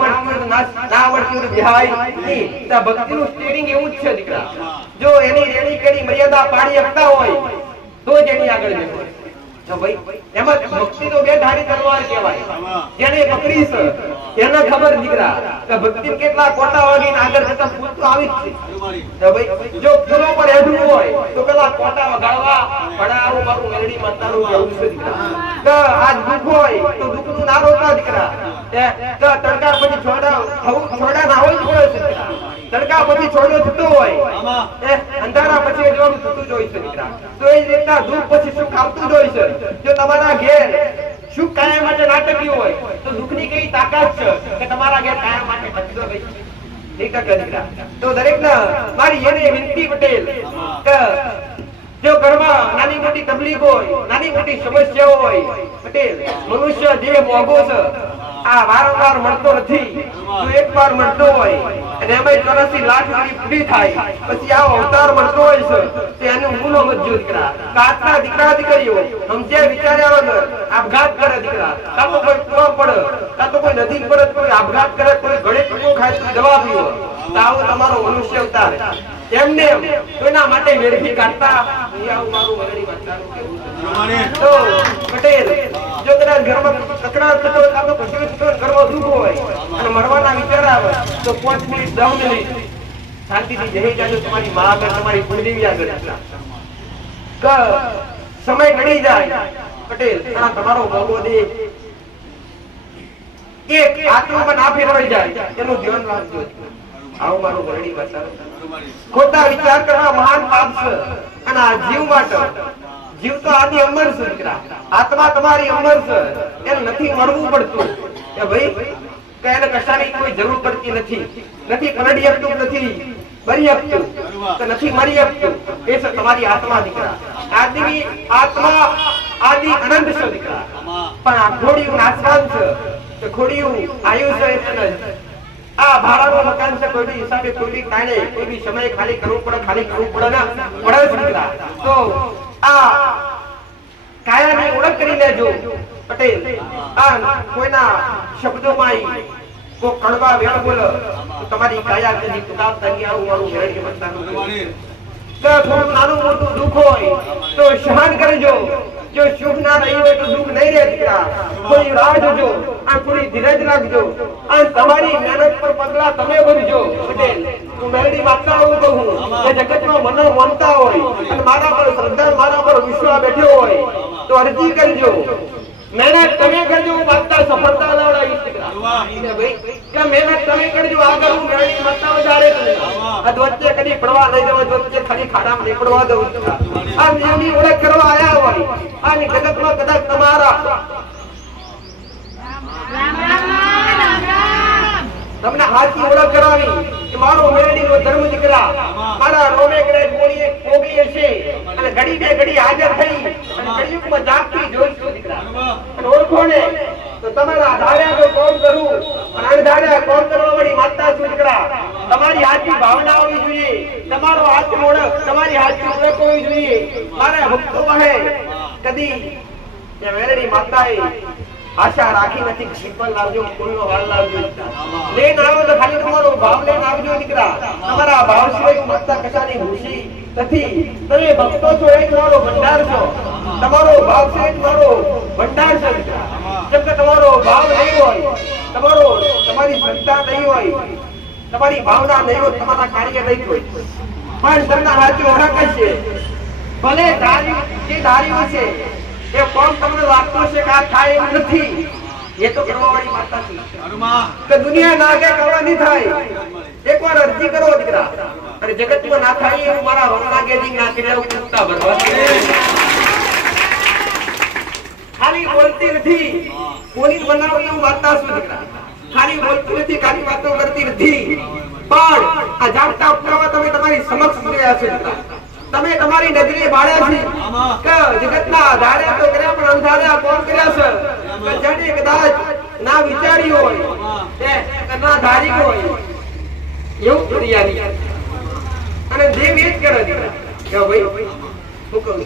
આવડતું તો બેહાય નહીં. તો ભક્તિનું સ્ટીરિંગ એવું જ છે દીકરા. જો એની રેણી કેણી મર્યાદા પાડી શકતા હોય તો જ એની આગળ જશે. જો ભાઈ એમાં ભક્તિ તો 2 ધારી તલવાર કહેવાય. જેને પકડી છે એને ખબર દીકરા કે ભક્તિ કેટલા કોટા વાગીને આગળ જતા પૂછતો આવી જ છે તો ભાઈ જો ફૂલો પર હેઠું હોય તો પેલા કોટા વગાડવા ભણાવું મારું મેલડી માતાનું કેવું છે દીકરા કે આજ દુઃખ હોય તો દુઃખનું ના રોતા દીકરા તો તડકા પછી છોડા ના હોય પડે છે દીકરા તડકા પછી છોડ્યો થતો હોય અંધારા પછી જોવાનું થતું જ હોય છે દીકરા તો એ રીતના દુઃખ પછી સુખ આવતું જ હોય છે જો તમારા ઘેર સુખ કાયમ માટે નાટકી હોય તો દુઃખની કઈ તાકાત છે કે તમારા ઘેર કાયમ માટે ટકતો નહીં તો દરેક મારી એને વિનંતી પટેલ કે જો ઘરમાં નાની મોટી તકલીફ હોય નાની મોટી સમસ્યાઓ હોય પટેલ મનુષ્ય દેહ મોગો છે આ વારંવાર મળતો નથી જો એકવાર મળતો હોય અને એમાં 84 લાખ રૂપિયા પૂરી થાય પછી આવો અવતાર મળતો હોય છે તે એનું મૂલો મજ્જો દીકરા કાતના દીકરા દીકરીઓ સમજે વિચાર્યા વગર આપઘાત કરે દીકરા કાં તો કોઈ કુવા પડે કાં તો કોઈ નદી પડે કોઈ આપઘાત કરે કોઈ ગળે કૂવો ખાય તો દવા પીવો તો આવો તમારો મનુષ્ય અવતાર એમને કોઈના માટે વેરફી કાઢતા આવું મારું વરણી વાંચવાનું કેવું તો પટેલ જો કદાચ ઘરમાં કકડાટ થતો હોય કાં તો કશું થતો ઘરમાં દુઃખ હોય અને મરવાના વિચાર આવે તો 5 મિનિટ 10 મિનિટ શાંતિથી જઈ જાજો તમારી મા આગળ તમારી કુળદેવી આગળ કે સમય ઘડી જાય પટેલ આ તમારો ભોગો દે એક આત્મા ના ફેરવાઈ જાય એનું ધ્યાન રાખજો આવું મારું વરણી બતાવો ખોટા વિચાર કરવા મહાન પાપ છે અને આ જીવ માટે જીવ તો આદિ અમર છે દીકરા આત્મા તમારી અમર છે એને નથી મળવું પડતું કે ભાઈ કે એને કશાની કોઈ જરૂર પડતી નથી પલડી શકતું નથી મરી શકતું કે નથી મરી શકતું એ છે તમારી આત્મા દીકરા આદિની આત્મા આદિ અનંત છે દીકરા પણ આ ખોડિયું નાશવાન છે કે ખોડિયું આયુષ્ય એટલે આ ભાડાનું મકાન છે કોઈ બી હિસાબે કોઈ બી કાણે કોઈ બી સમય ખાલી કરવું પડે ના પડે દીકરા તો આ કાયાની ઓળખ કરી લેજો પટેલ આ કોઈના શબ્દોમાં કો કડવા વેળ બોલો તો તમારી કાયા કદી પુતાવ તંગી આવું મારું વેળ બતાનું તો થોડું નાનું મોટું દુઃખ હોય તો સહન કરજો જો સુખ ના રહી હોય તો દુઃખ નહીં રહે દીકરા કોઈ રાહ જોજો આ થોડી ધીરજ રાખજો અને તમારી મહેનત પર પગલા તમે ભરજો પટેલ હું મેલડી માતા આવું કહું કે જગતમાં મને માનતા હોય અને મારા પર શ્રદ્ધા મારા પર વિશ્વાસ બેઠો હોય તો અરજી કરજો મહેનત તમે કરજો હું માતા સફળતા લાવડાવીશ દીકરા ભાઈ કે મહેનત તમે કરજો આગળ હું મેલડી માતા વધારે આ વચ્ચે કદી પડવા નહીં જવા વચ્ચે ખાલી ખાડામાં નહીં પડવા દઉં આ નિયમની ઓળખ કરવા આયા હોય આ જગતમાં કદાચ તમારા તમને હાથી ઓળખ કરાવી કે મારો મેલડીનો ધર્મ દીકરા મારા રોમે કદાચ બોલીએ કોગી હશે અને ઘડી બે ઘડી હાજર થઈ અને કળિયુગમાં જાગતી જોઈશું દીકરા અને ઓળખો ને તો તમારા ધાર્યા તો કોણ કરું અને અણધાર્યા કોણ કરવા વાળી માતા છું દીકરા તમારી હાથની ભાવના હોવી જોઈએ તમારો હાથ ઓળખ તમારી હાથની ઓળખ હોવી જોઈએ મારા ભક્તો કહે કદી કે મેલડી માતાએ આશા રાખી નથી સિમ્પલ લાવજો ફૂલનો હાર લાવજો લઈને આવો તો ખાલી તમારો ભાવ લઈને આવજો દીકરા તમારા ભાવ સિવાય માતા કશાની ખુશી નથી તમે ભક્તો છો એ તમારો ભંડાર છો તમારો ભાવ છે તમારો ભંડાર છે જેમ કે તમારો ભાવ નહીં હોય તમારી શ્રદ્ધા નહીં હોય તમારી ભાવના નહીં હોય તમારા કાર્ય નહીં હોય પણ તમને હાચું ઓળખ છે ભલે જે ધાર્યું છે એ કોમ તમને લાગતો છે કે આ થાય એમ નથી એ તો કરવાવાળી માતા છે કે દુનિયા ના કે કરવા નહીં થાય એકવાર અરજી કરો દીકરા અને જગતમાં ના થાય એવું મારા રોમનાગેજી ના કર્યા ઉત્સુકતા ભરવા ખાલી બોલતી નથી બોલી બનાવો એવું માતા છું દીકરા ખાલી બોલતી નથી ખાલી વાતો કરતી નથી પણ આ જાગતા ઉપરાવા તમે તમારી સમક્ષ રહ્યા છો દીકરા તમે તમારી નજરે ભાળ્યા છે કે જગતના ધાર્યા તો કર્યા પણ અંધાર્યા કોણ કર્યા છે કે જેને કદાચ ના વિચાર્યું હોય કે ના ધારી હોય એવું દુનિયાની અને દેવ એ જ કરે દીકરા કે ભાઈ હું કહું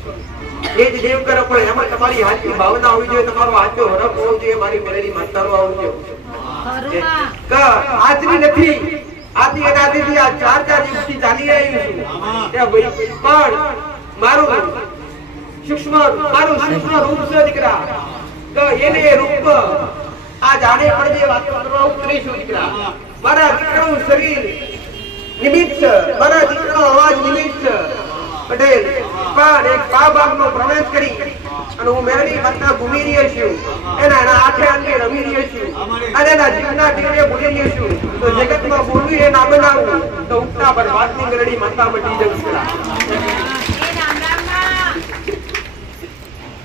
એ જ દેવ કરે પણ એમાં તમારી હાથની ભાવના હોવી જોઈએ તમારો હાથનો હરખ હોવો જોઈએ મારી મેલડી માતાનો આવવું જોઈએ કે આજની નથી આદિ અનાદિથી આ 4 યુગથી ચાલી રહ્યું છે પણ મારું સૂક્ષ્મ રૂપ છે દીકરા કે એને રૂપ આ જાણે પણ જે વાતો કરવા ઉતરીશું દીકરા મારા દીકરાનું શરીર નિમિત્ત છે મારા દીકરાનો અવાજ નિમિત્ત છે પટેલ પણ એક બાગનો પ્રવેશ કરી અને હું મેરડી માતા ઘૂમી રહ્યો છું એના આઠે અંગે રમી રહ્યો છું અને એના જીવના ટીરે ભૂલી રહ્યો છું તો જગતમાં બોલવું એ ના બનાવવું તો ઉગતા પર વાતની મેરડી માતા મટી જવું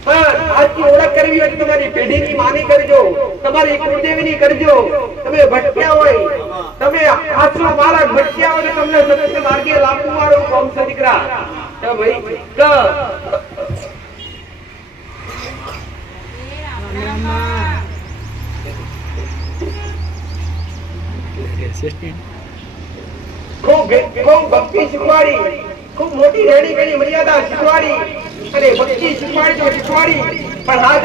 પણ આજની ઓળખ કરવી હોય તમારી પેઢીની માની કરજો તમારી કુળદેવીની કરજો તમે ભટક્યા હોય તમે આશરો માર્ગ ભટક્યા હોય તમને સત્ય માર્ગે લાવવું વાળો કોમ છે દીકરા તો ભાઈ ખૂબ ભક્તિ શીખવાડી ખૂબ મોટી રેડી કરી મર્યાદા શીખવાડી અને ભક્તિ શીખવાડી તો શીખવાડી પણ હાથ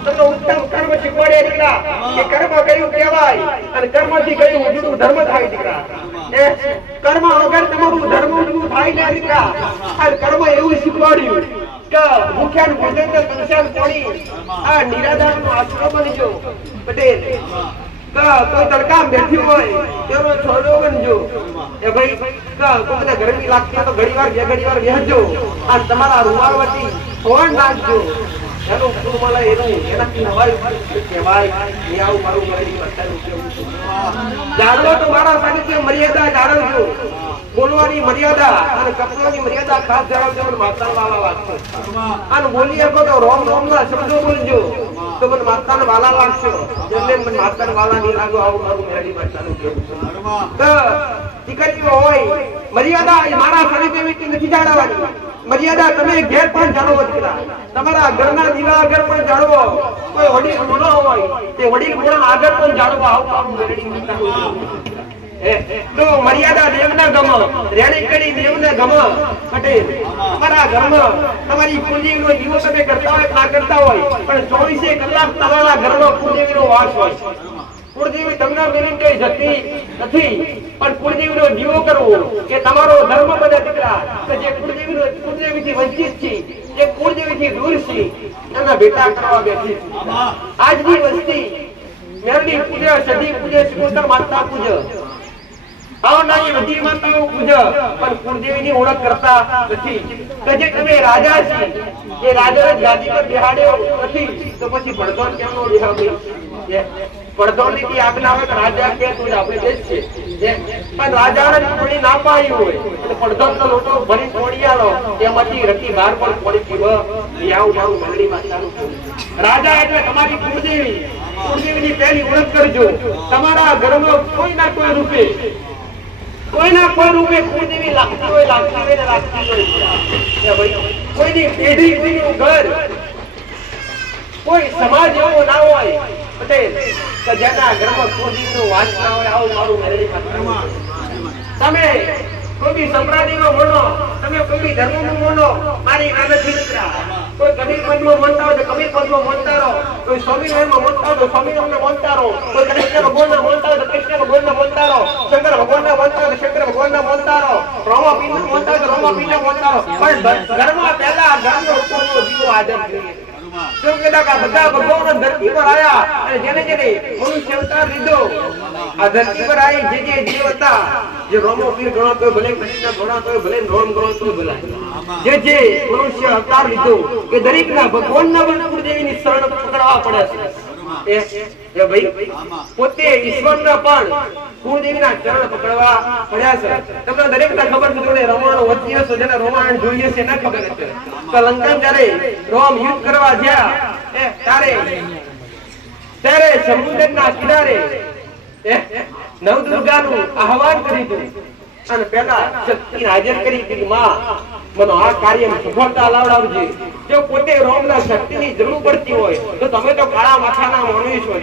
તમને ઉત્તમ કર્મ શીખવાડ્યા દીકરા કે કર્મ કયું કહેવાય અને કર્મથી કયું ઉજળું ધર્મ થાય દીકરા કર્મ વગર તમારું ધર્મ ઉજળું થાય ને દીકરા અને કર્મ એવું શીખવાડ્યું કે ભૂખ્યા ભોજન ને સંસાર છોડી આ નિરાધાર નો આશરો બનજો પટેલ કોઈ તડકા બેઠ્યું હોય તેનો છોડો બનજો એ ભાઈ કોઈને ગરમી લાગતી હોય તો ઘડી વાર બેસજો અને તમારા રૂવાવટી ફોન નાખજો એનું શું મળે એનું એનાથી નવાઈ કહેવાય આવું મારું મારી જાણો તો મારા સાનિધ્ય મર્યાદા જાણજો બોલવાની મર્યાદા અને કપડાની મર્યાદા ખાસ જાણજો અને માતા વાલા લાગશે અને બોલી શકો તો રોમ ના શબ્દો બોલજો તો મને માતાને વાલા લાગશો એટલે મને માતાને વાલા નહીં લાગો આવું મારું મેરી માતાનું કેવું છે દીકરીઓ હોય મર્યાદા મારા સાનિધ્ય નથી જાણવાની મર્યાદા તમે ઘેર પણ જાણવો દીકરા તમારા ઘરના દીવા આગળ પણ જાણવો કોઈ વડીલ ગુનો હોય તે વડીલ ગુના આગળ પણ જાણવો આવું તો મર્યાદા દેવને ગમ રેણી કરી દેવને ગમ પટેલ તમારા ઘરમાં તમારી કુળદેવીનો દીવો તમે કરતા હોય ના કરતા હોય પણ 24 કલાક તમારા ઘરમાં કુળદેવીનો વાસ હોય કુળદેવી તમને મિનિટે જતી નથી પણ કુળદેવીનો દીવો કરવો કે તમારો ધર્મ બધા દીકરા કે જે કુળદેવીથી વંચિત છે જે કુળદેવીથી દૂર છે એના ભેટા કરવા બેઠી આજની વસ્તી મેરડી પૂજે સદી પૂજે શિકોતર માતા પૂજે આવનારી બધી માતાઓ પૂજે પણ કુળદેવીની ઓળખ કરતા નથી કે જે તમે રાજા છે એ રાજાને ગાદી પર બેહાડ્યો નથી તો પછી ભડદોન કેમનો બેહાડ્યો પડદોની થી આજ્ઞા હોય તો રાજા કે તું આપણે દેશ છે પણ રાજાને થોડી ના પાડી હોય તો પડદોનો લોટો ભરી છોડિયાલો તેમાંથી રકી બહાર પણ પડી જીવ આવું મારું મેરડી માતાનું રાજા એટલે તમારી કુળદેવીની પહેલી ઓળખ કરજો તમારા ઘરમાં કોઈના કોઈ રૂપે કુળદેવી લાગતી હોય કોઈની પેઢી કોઈનું ઘર કોઈ સમાજ એવો ના હોય પટેલ કે જેના ઘરમાં કુળદેવીનો વાસ ના હોય આવું મારું મેરડી માતા તમે કોઈ બી સંપ્રદાયનો માનો તમે કોઈ બી ધર્મનો માનો મારી નાનથી દીકરા કોઈ કબીર પંથમાં માનતા હોય તો કબીર પંથમાં માનતા રહો કોઈ સ્વામિનારાયણમાં માનતા હોય તો સ્વામિનારાયણમાં માનતા રહો કોઈ કૃષ્ણ ભગવાનના માનતા હોય તો કૃષ્ણ ભગવાનના માનતા રહો શંકર ભગવાનના માનતા હોય તો શંકર ભગવાનના માનતા રહો રામાપીરના માનતા હોય તો રામાપીરના માનતા રહો પણ ઘરમાં પહેલા ઘરનો ઉપરનો જીવો આદર જોઈએ જો કેદાકા બધા ભગવાન ધરતી પર આયા અને જેને મનુષ્ય અવતાર લીધો આ ધરતી પર આવી જે દેવતા જે રોમો પીર ગણો તો ભલે કૃષ્ણ ગણો તો ભલે રોમ ગણો તો ભલે જે મનુષ્ય અવતાર લીધો કે દરેકના ભગવાનના કુળદેવીની શરણ પકડવા પડે છે એ ભાઈ પોતે ઈશ્વરના પણ કુળદેવીના ચરણ પકડવા પડ્યા છે તમને દરેકને ખબર છે કે રામાયણ વચ્ચે છે જેને રામાયણ જોઈએ છે ના ખબર છે તો લંકા જ્યારે રામ યુદ્ધ કરવા ગયા ત્યારે સમુદ્રના કિનારે નવદુર્ગાનું આહવાન કર્યું અને પહેલા શક્તિ હાજર કરી કે માં મને આ કાર્યમાં સફળતા લાવડાવજે જો પોતે રોમના શક્તિની જરૂર પડતી હોય તો તમે તો કાળા માથાના માનવી છો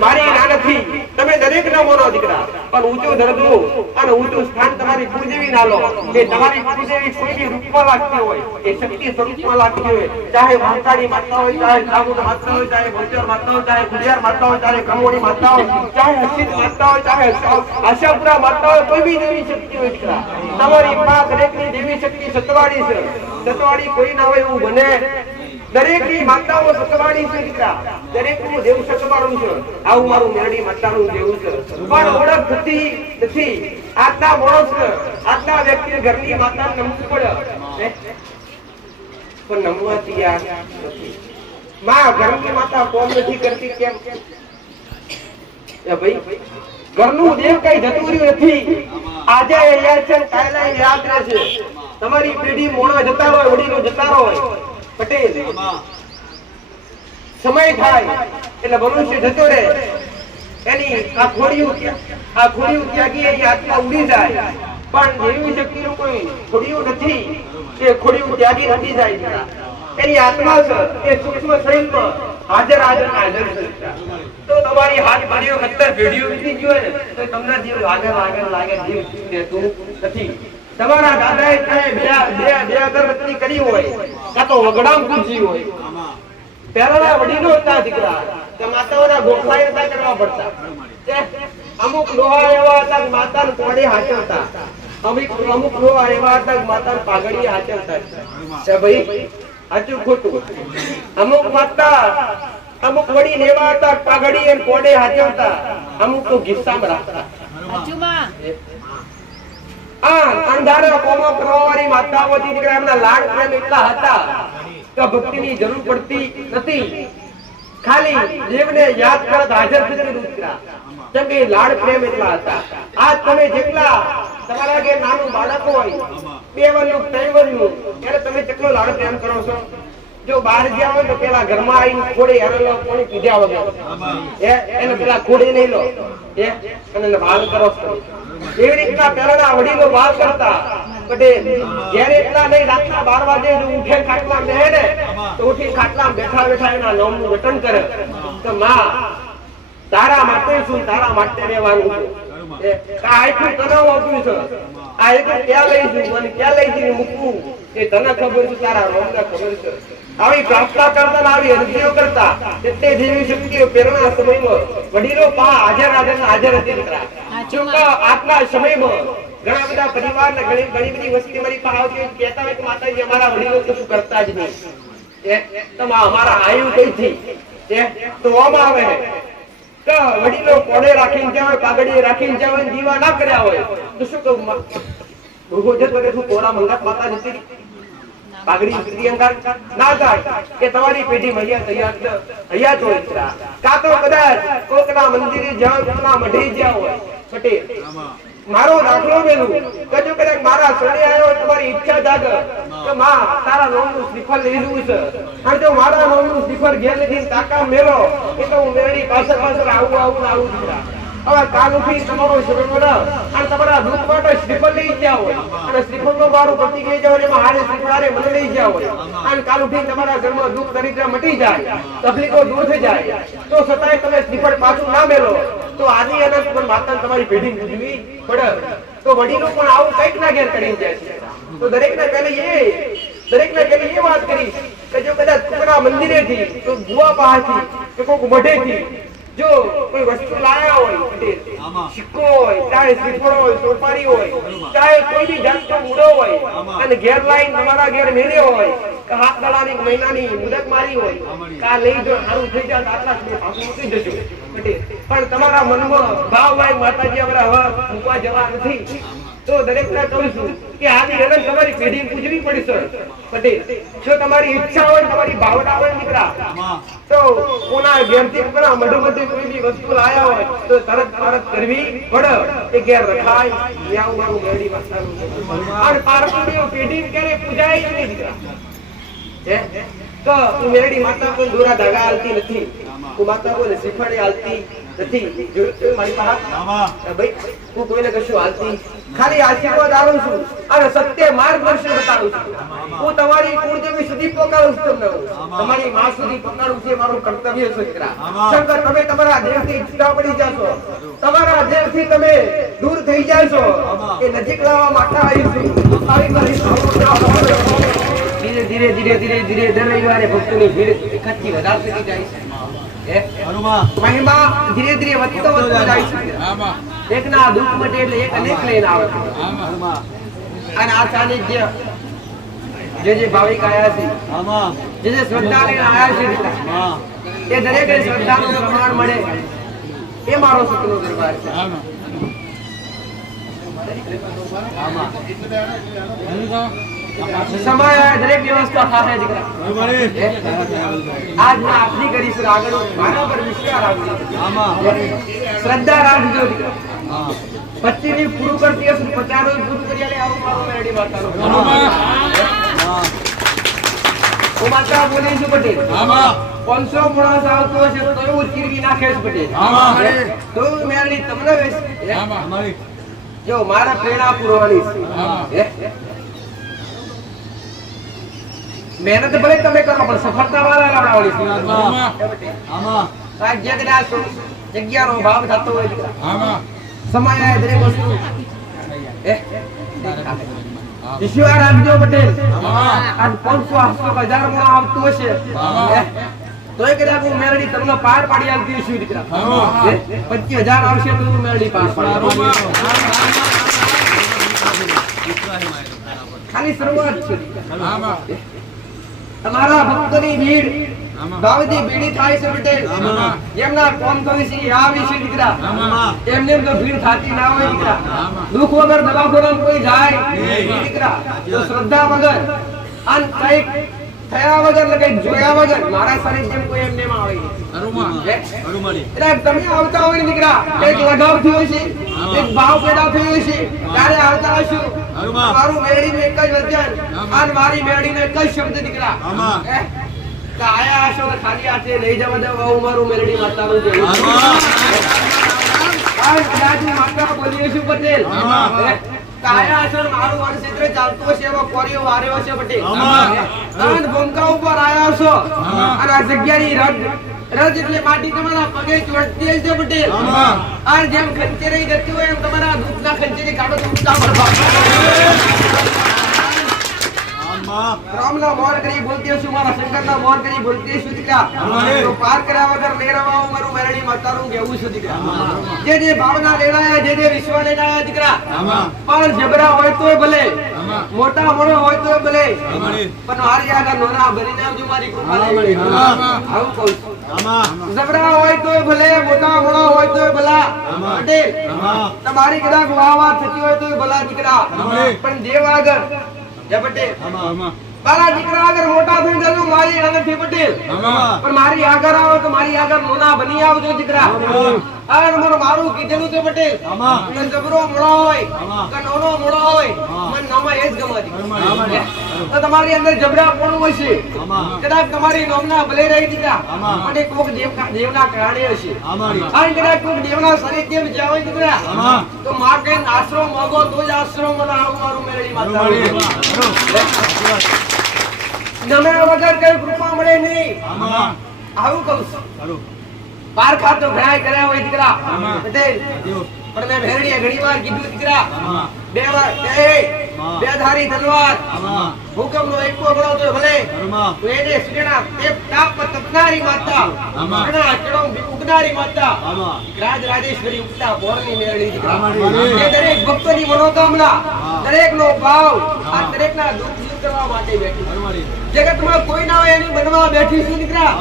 મારી ના નથી તમે દરેકના માનો દીકરા પણ ઊંચું દરજ્જો અને ઊંચું સ્થાન તમારી કુળદેવી ના લો કે તમારી કુળદેવી કોઈની રૂપમાં લાગતી હોય એ શક્તિ સ્વરૂપમાં લાગતી હોય ચાહે માતાની માતા હોય ચાહે સાબુદ માતા હોય ચાહે ભોજર માતા હોય ચાહે ગુજિયાર માતા હોય ચાહે કમોડી માતા હોય ચાહે અસિત માતા હોય ચાહે આશાપુરા માતા હોય કોઈ બી દેવી શક્તિ હોય દીકરા તમારી માં દરેકની દેવી શક્તિ સતવાડી છે સતવાડી કોઈ ના હોય એવું બને દરેકની માતાઓ સતવાડી છે દીકરા દરેકનું દેવ સતબારું છે. આવું મારું મેરડી માતાનું દેવું છે. પણ ઓળખ થતી નથી. આટલા માણસ આટલા વ્યક્તિ ઘરની માતા નમવું પડે પણ નમવા તૈયાર નથી. માં ઘરની માતા કોમ નથી કરતી કેમ? ભાઈ ઘરનું દેવ કઈ જતું રહ્યું નથી. આજે યાદ છે, કાલે યાદ રહેશે. તમારી પેઢી મોણા જતા હોય, વડીલો જતા હોય, પટેલ સમય થાય એટલે મનુષ્ય જતો રહે, એની આ ખોડિયું ત્યાગી એની આત્મા ઉડી જાય. પણ દેવી શક્તિનું કોઈ ખોડિયું નથી કે ખોડિયું ત્યાગી નથી જાય. એની આત્મા છે એ સૂક્ષ્મ શરીરમાં હાજર છે. તો તમારી હાથ ભરીઓ 17 પેઢીઓ વીતી ગયો ને તો તમને જીવ આગળ લાગે જીવ રહેતું નથી. તમારા દાદાએ બે અગરબત્તી કરી હોય કાં તો વગડામ પૂછી હોય. પહેલાના વડીલો હતા દીકરા, તે માતાઓના ગોખલાઈ નતા કરવા પડતા. અમુક લોહા એવા હતા કે માતાને કોડે હાચવતા. અમુક લોહા એવા હતા કે માતાને પાઘડી હાચવતા. ભાઈ સાચું ખોટું? અમુક માતા અમુક વડીલ એવા હતા પાઘડી અને કોડે હાચવતા, અમુક તો ગિસ્સામાં રાખતા. અંધારા કોમો કરવાવાળી માતાઓથી દીકરા એમના લાડ પ્રેમ એટલા હતા કે ભક્તિની જરૂર પડતી નથી. ખાલી દેવને યાદ કરત હાજર થતી દીકરા, કેમ કે લાડ પ્રેમ એટલા હતા. આજ તમે જેટલા તમારા ઘેર નાનું બાળક હોય 2 વર્ષનું 3 વર્ષનું, ત્યારે તમે કેટલો લાડ પ્રેમ કરો છો? જો બહાર ગયા હોય તો પેલા ઘરમાં આવીને ખોડે હેરેલો કોણી પીધા વગર એને પેલા ખોડે લઈ લો અને બાલ કરો છો. એવી રીતના પહેલાના વડીલો બાલ કરતા. પટેલ જ્યારે એટલા નહીં, રાતના 12 વાગે ઉઠે ખાટલા બેહે ને તો ઉઠી ખાટલા બેઠા એના નામનું વચન કરે કે માં તારા માટે શું, તારા માટે રહેવાનું છે. આ આખું તનાવ આપ્યું છે. આ એક ક્યાં લઈ જવું અને ક્યાં લઈ જઈને મૂકવું એ તને ખબર છે, તારા રોમને ખબર છે. આવી પ્રાર્થના કરતા ને આવી અરજીઓ કરતા એટલે દેવી શક્તિઓ પ્રેરણા સમયમાં વડીલો હાજર હતી દીકરા. આજના સમયમાં ઘણા બધા પરિવાર ને ઘણી બધી વસ્તી મારી પાસે આવતી કહેતા હોય કે માતાજી અમારા વડીલો કશું કરતા જ નહીં, અમારા આયુ કઈથી તો આમ આવે તો વડીલો કોડે રાખીને જાવ, પાઘડી રાખીને જાવ, દીવા ના કર્યા હોય તો શું કહું? કોડા મંગાત માતા જતી પાઘડી સ્ત્રી અંગાર ના જાય કે તમારી પેઢી હૈયા હોય. કાં તો કદાચ કોકના મંદિરે જાવ, કોકના મઢે જ્યાં હોય. પટેલ મારો દાખલો મેલું કજો કદાચ મારા શરણે આવ્યો તમારી ઈચ્છા જાગે કે માં તારા નામનું શ્રીફળ લીધું છે અને જો મારા નામનું શ્રીફળ ઘેર લીધી તાકા મેલો એ તો હું મેળી પાછળ આવું દીકરા. હવે કાલ ઉઠી તમારો શરીર અને તમારા દુઃખ માટે શ્રીફળ લઈ ગયા હોય અને શ્રીફળનો મારું પતિ ગઈ જાય એમાં હારે શ્રીફળારે મને લઈ ગયા હોય અને કાલ ઉઠી તમારા ઘરમાં દુઃખ દરિદ્ર મટી જાય, તકલીફો દૂર થઈ જાય, તો છતાંય તમે શ્રીફળ પાછું ના મેલો તો આદિ અનંત પણ માતાને તમારી પેઢી પૂજવી પડે. તો વડીલો પણ આવું કઈક ના ઘેર કરીને જાય છે. તો દરેકને પહેલી એ વાત કરી કે જો કદાચ કોકના મંદિરેથી, કોઈ ગુવા પાસેથી કે કોઈક મઢેથી જો કોઈ વસ્તુ લાયા હોય, પટેલ સિક્કો હોય, ચાહે શ્રીફળ હોય, સોપારી હોય, ચાહે કોઈ બી જાતનો મૂડો હોય અને ઘેર લાઈન તમારા ઘેર મેલ્યો હોય કે હાથ દાડાની મહિનાની મુદત મારી હોય કા લઈ જો સારું થઈ જાય આટલા પાછું મૂકી જજો. પણ તમારા મનમાં ભાવ હોય માતાજી અમારે હવે મૂકવા જવા નથી તો દરેકને કહું છું કે આની અનંત તમારી પેઢી પૂજવી પડશે. પટેલ જો તમારી ઈચ્છા હોય, તમારી ભાવના હોય દીકરા, તો કોના ઘેરથી કોના મઢમાંથી કોઈ બી વસ્તુ લાયા હોય તો તરત કરવી પડે. એ ઘેર રખાય ન્યાવ મારું મેળી માતાનું અને પાર્વતીઓ પેઢી ક્યારે પૂજાય નહીં દીકરા. તો હું મેળી માતા કોઈ દોરા ધાગા હાલતી નથી, હું માતા કોઈ શ્રીફળે હાલતી નથી. જોયું મારી પાસે ભાઈ હું કોઈને કશું હાલતી, ખાલી આશીર્વાદ આવું છું અને સત્ય માર્ગદર્શન બતાવું છું. હું તમારી કુળદેવી સુધી પહોંચાડું છું, તમને તમારી માં સુધી પહોંચાડું છું, મારું કર્તવ્ય છે દીકરા. શંકર તમે તમારા દેવથી છૂટા પડી જાશો, તમારા દેવથી તમે દૂર થઈ જાશો એ નજીક લાવવા માટે આવી છું. ધીરે ધીરે દર રવિવારે ભક્તોની ભીડ એકઠી વધારતી જાય છે. મહિમા ધીરે ધીરે વધતો જાય છે. એક ના દુઃખ મટે એટલે એક અનેક લઈને આવે છે. અને આ સાનિધ્ય જે ભાવિક આયા છે, જે શ્રદ્ધા લઈને આયા છે, એ દરેક શ્રદ્ધાનું પ્રમાણ મળે એ મારો સુખનો દરબાર છે. સમય દરેક વ્યવસ્થા થાય દીકરા. આજ મેં આપની કરીશું આગળ મારા પર વિશ્વાસ રાખજો, શ્રદ્ધા રાખજો દીકરા. 25 ની પૂરું કરતી હશે 50 નું પૂરું કરી આલે આવું મારું મેરડી માતાનું. હું માતા બોલી છું પટેલ. 500 માણસ આવતો હશે તો એવું ચીરવી નાખે છે પટેલ. તો મેરડી તમને વેચ જો મારા પ્રેરણા પૂરવાની છે. મહેનત ભલે તમે કરો પણ સફળતા મારા લાવડાવવાની છે. આ જગ્યાનો ભાવ થતો હોય દીકરા. સમય દરેક વસ્તુ વિશ્વાસ રાખજો પટેલ. આજ 500 800 1000 માં આવતું હશે તોય કદાચ હું મેરડી તમને પાર પાડી આવતી છું દીકરા. 25000 આવશે તો હું મેરડી પાર પાડી. ખાલી શરૂઆત છે દીકરા. તમારા ભક્તોની ભીડ ભાવથી ભીડી થાય છે પટેલ. એમના કોમ થવી છે આવી છે દીકરા. એમને તો ભીડ થાતી ના હોય દીકરા. દુઃખ વગર દવાખાનામાં કોઈ જાય દીકરા તો શ્રદ્ધા વગર અને કઈક થયા વગર કઈક જોયા વગર મારા શરીર જેમ કોઈ એમને માં આવે. એટલે તમે આવતા હોય ને દીકરા કઈક લગાવ થયો છે, એક ભાવ પેદા થયો છે ત્યારે આવતા હશો. મારું મેરડીનું એક જ વચન અને મારી મેરડીનો એક જ શબ્દ દીકરા. આયા હશો તો ખાલી હાથે લઈ જવા દો મારું મેરડી માતાનું જેવું. કદાચ હું માતા બોલીએ છું પટેલ. આયા હશો મારું વનક્ષેત્ર ચાલતું હશે એવો કોરિયો વાર્યો હશે પટેલ. અને ભૂમકા ઉપર આયા હશો અને આ જગ્યાની રજ એટલે માટી તમારા પગે ચોટતી હશે પટેલ. અને જેમ ખંચેરી જતી હોય એમ તમારા દૂધના ખંચેરી કાઢો દૂધના ભરવા. રામના મોર કરી બોલતી છું, મારા શંકરના મોર કરી બોલતી છું દીકરા. તો પાર કર્યા વગર લેરાવા મારું મેરડી માતાનું કહેવું છે દીકરા. જે ભાવના લેરાયા જે વિશ્વ લેરાયા દીકરા. પણ જબરા હોય તોય ભલે, મોટા મોણો હોય તોય ભલે, પણ મારી આગળ નોના બની નાખજો મારી કૃપા લઈ. આવું કહું છું. જબરા હોય તોય ભલે, મોટા મોણો હોય તોય ભલા પટેલ. તમારી કદાચ વાહ થતી હોય તોય ભલા દીકરા. પણ દેવ આગળ પટેલ મારા દીકરા આગળ મોટા થઈ જજો મારી નથી પટેલ. પણ મારી આગળ આવો તો મારી આગળ મોના બની આવજો દીકરા. અને મારું કીધેલું છે પટેલ કે જબરો મોળો હોય કે નાનો મોળો હોય મન નામાં એ જ ગમાતી. તો તમારી અંદર જબરા કોણ હશે કદાચ તમારી નામના ભલે રહી દીકરા અને કોક દેવના કારણે હશે. અને કદાચ કોક દેવના શરીર જેમ જ્યાં હોય દીકરા તો માં કઈ આશ્રમ માંગો તો જ આશ્રમ મને આવું મારું મેરડી માતા. નમે વગર કઈ કૃપા મળે નહીં. આવું કહું છું. પારખા તો ઘણાય કર્યા હોય દીકરા પટેલ. પણ મેં મેરડીએ ઘણી વાર કીધું દીકરા બે ધારી તલવાર હુકમનો એકો ગળો તો ભલે એને સુનેના તે તાપ તપનારી માતા ઘણા ચડો ઉગનારી માતા રાજ રાજેશ્વરી ઉગતા બોરની મેરડી દીકરા. એ દરેક ભક્તોની મનોકામના દરેકનો ભાવ આ દરેકના દુઃખ દૂર કરવા માટે બેઠી. જગતમાં કોઈ ના હોય એની બનવા બેઠી છું દીકરા.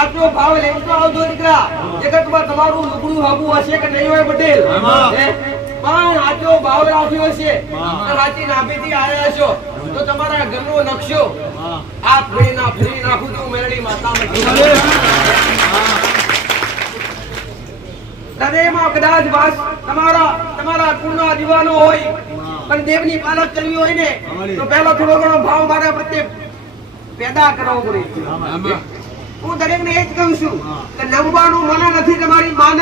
આટલો ભાવ લેતો આવજો દીકરા. જગતમાં તમારું લુગડું હાબુ હશે કે નહીં હોય પટેલ, પણ આટલો ભાવ રાખ્યો છે સાચી નાભીથી આવ્યા છો તો તમારા ઘરનો નકશો આ ફરી નાખું તો મેરડી માતામાં હૃદયમાં કદાચ વાસ તમારા કુળના દીવાનો હોય પણ દેવની પાલક કરવી હોય ને તો પહેલો થોડો ઘણો ભાવ મારા પ્રત્યે પેદા કરવો પડે. હું દરેકને એ જ કહું છું કે નમવાનું મને નથી તમારી માન,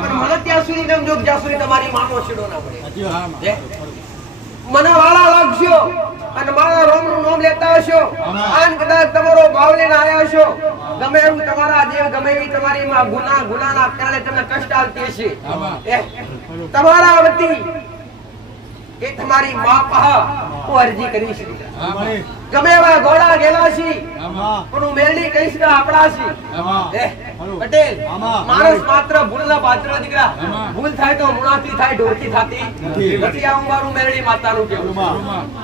પણ મને ત્યાં સુધી નમજો જ્યાં સુધી તમારી માનો છેડો ના પડે. મને વાળા લાગશો અને મારા રોમનું નામ લેતા હશો અને કદાચ તમારો ભાવ લઈને આવ્યા હશો ગમે એવું તમારા દેવ ગમે એવી તમારી માં ગુનાના કારણે તમને કષ્ટ આવતી હશે તમારા વતી એ તમારી માં પાહ હું અરજી કરી છું. ગમે એવા ઘોડા ગેલા છી પણ હું મેરડી કહીશ કે આપણા છી પટેલ. માણસ માત્ર ભૂલના પાત્ર દીકરા. ભૂલ થાય તો મુણાથી થાય ઢોરથી થાતી નથી. આવું મારું મેરડી માતાનું કેવું.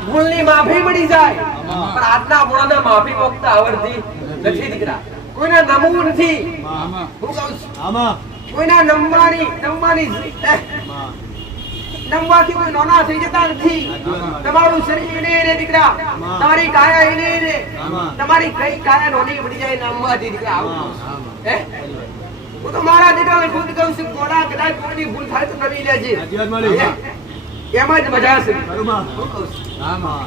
ભૂલની માફી મળી જાય પણ આજના મુણાને માફી મોકતા આવડતી નથી દીકરા. કોઈના નમવું નથી આમાં હું કહું છું આમાં કોઈના નમવાની નમવાથી કોઈ નોના થઈ જતા નથી તમારું શરીર એને એને દીકરા તમારી કાયા એને એને તમારી કઈ કાયા નોની પડી જાય નમવાથી દીકરા આવું હે હું તો મારા દીકરાને ખુદ કહું છું કોના કદાચ કોઈની ભૂલ થાય તો નવી લેજે એમ જ મજા છે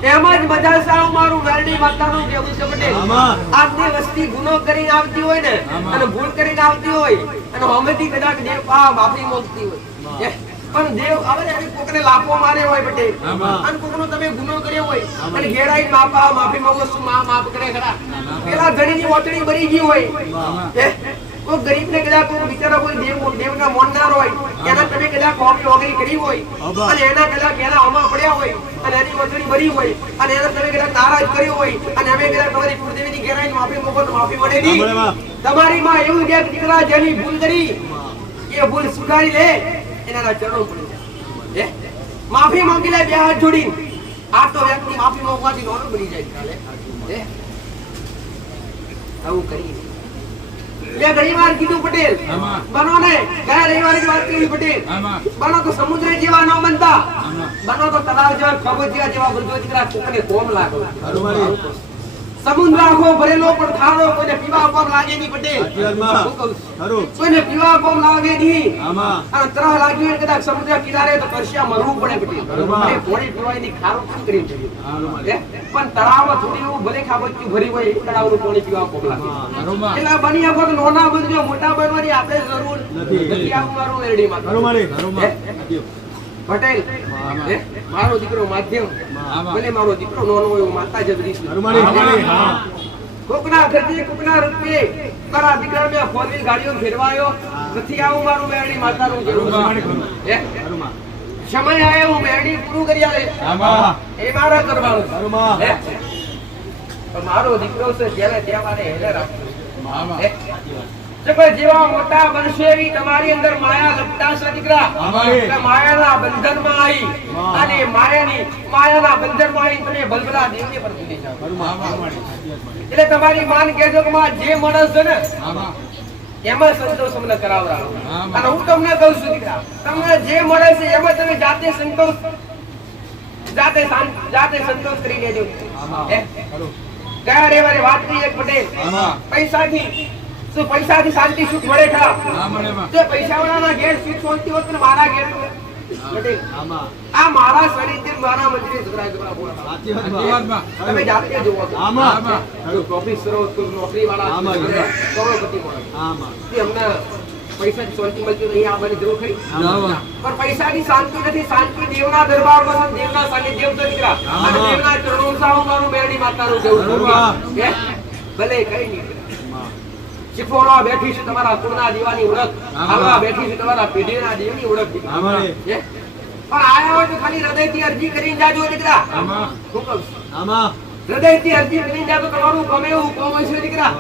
એમ જ મજા છે આ મારું વેરડી માતાનું કેવું છે પટેલ આજની વસ્તી ગુનો કરીને આવતી હોય ને અને ભૂલ કરીને આવતી હોય અને હમેથી કદાચ દેવ માફી માંગતી હોય પણ દેવ હવે કોકને લાફો માર્યો હોય પટેલ અને કોકનો તમે ગુનો કર્યો હોય અને ઘેરાઈ માફી માંગો છું માફ કરે ખરા પેલા ધણીની ઓટડી ભરી ગઈ હોય કોઈ ગરીબ ને કદાચ કોઈ બિચારા કોઈ દેવના મોનનાર હોય એના તમે કદાચ કોમી વગેરે કરી હોય અને એના કદાચ એના આમાં પડ્યા હોય અને એની ઓટડી ભરી હોય અને એના તમે કદાચ નારાજ કર્યો હોય અને અમે કદાચ તમારી કુળદેવીની ઘેરાઈ માફી માંગો તો માફી મળે નહીં તમારી માં એવું જે દીકરા જેની ભૂલ કરી એ ભૂલ સ્વીકારી લે એના ચરણો પડી જાય માફી માંગી લે બે હાથ જોડી આ તો વ્યક્તિ માફી માંગવાથી નોનો બની જાય કાલે આવું કરી લે ઘણી વાર કીધું પટેલ બનો ને ગયા રવિવારે જ વાત કરી પટેલ બનો તો સમુદ્ર જેવા ન બનતા બનો તો તળાવ જેવા ખગોજિયા જેવા બનતો દીકરા કોને કોમ લાગો સમુદ્ર આખો ભરેલો પણ ખારો કોઈને પીવા કોમ લાગે નહીં પટેલ કોઈને પીવા કોમ લાગે નહીં અને તરહ લાગ્યું કદાચ સમુદ્ર કિનારે તો કરશિયા મરવું પડે પટેલ થોડી પીવાની ખારો કેમ કરી પણ તળાવમાં થોડી એવું ભલે ખાબોચી ભરી હોય એક તળાવનું પાણી પીવા કોમ લાગે એટલે બની આપો તો નોના બનજો મોટા બનવાની આપણે જરૂર નથી આવું મારું એરડીમાં પટેલ મારો દીકરો માધ્યમ ભલે મારો દીકરો નોનો હોય માતા જબરી કોકના ઘરથી કોકના રૂપિયે તારા દીકરા બે ફોર વ્હીલ ગાડીઓ ફેરવાયો નથી આવું મારું મેરડી માતાનું જરૂર સમય આયો હું મેરડી પૂરું કરી આલે એ મારા કરવાનું પણ મારો દીકરો છે જ્યારે ત્યાં મારે હેલે રાખવું જેવા મોટા બનશે એવી તમારી અંદર માયા લપટાશે દીકરા માયાના બંધનમાં આવી અને માયાના બંધનમાં આવી તમે બલબલા દેવને પર ભૂલી જાવ એટલે તમારી માન કહેજો કે માં જે માણસ છે ને એમાં સંતોષ અમને કરાવરાવો અને હું તમને કહું છું દીકરા તમને જે મળે છે એમાં તમે જાતે સંતોષ કરી લેજો ગયા રવિવારે વાત કરી એક પટેલ પૈસાથી શાંતિ સુખ મળે ખરા તે પૈસાવાળાના ઘેર સુખ શાંતિ હોત ને મારા ઘેર આ મારા શરીર મારા મંદિરે ઝઘડા બોલા તમે જાતે જોવો પ્રોફેસરો નોકરી વાળા કરોડપતિ માણસ અમને પૈસાથી શાંતિ મળતી નહીં આવવાની જરૂર ખરી પણ પૈસાની શાંતિ નથી શાંતિ દેવના દરબારમાં દેવના સાનિધ્ય તો દીકરા અને દેવના ચરણો સાવ મારું મેરડી માતાનું જેવું ભલે કઈ નહીં શીખવાડવા બેઠી છે તમારા કુળના દીવાની ઓળખ આવવા બેઠી છે તમારા પેઢીના દેવની ઓળખ પણ આયા હોય તો ખાલી હૃદયથી અરજી કરીને જાજો દીકરા હું કહું હૃદયથી અરજી કરીને જાજો તમારું ગમે એવું કોમ હશે દીકરા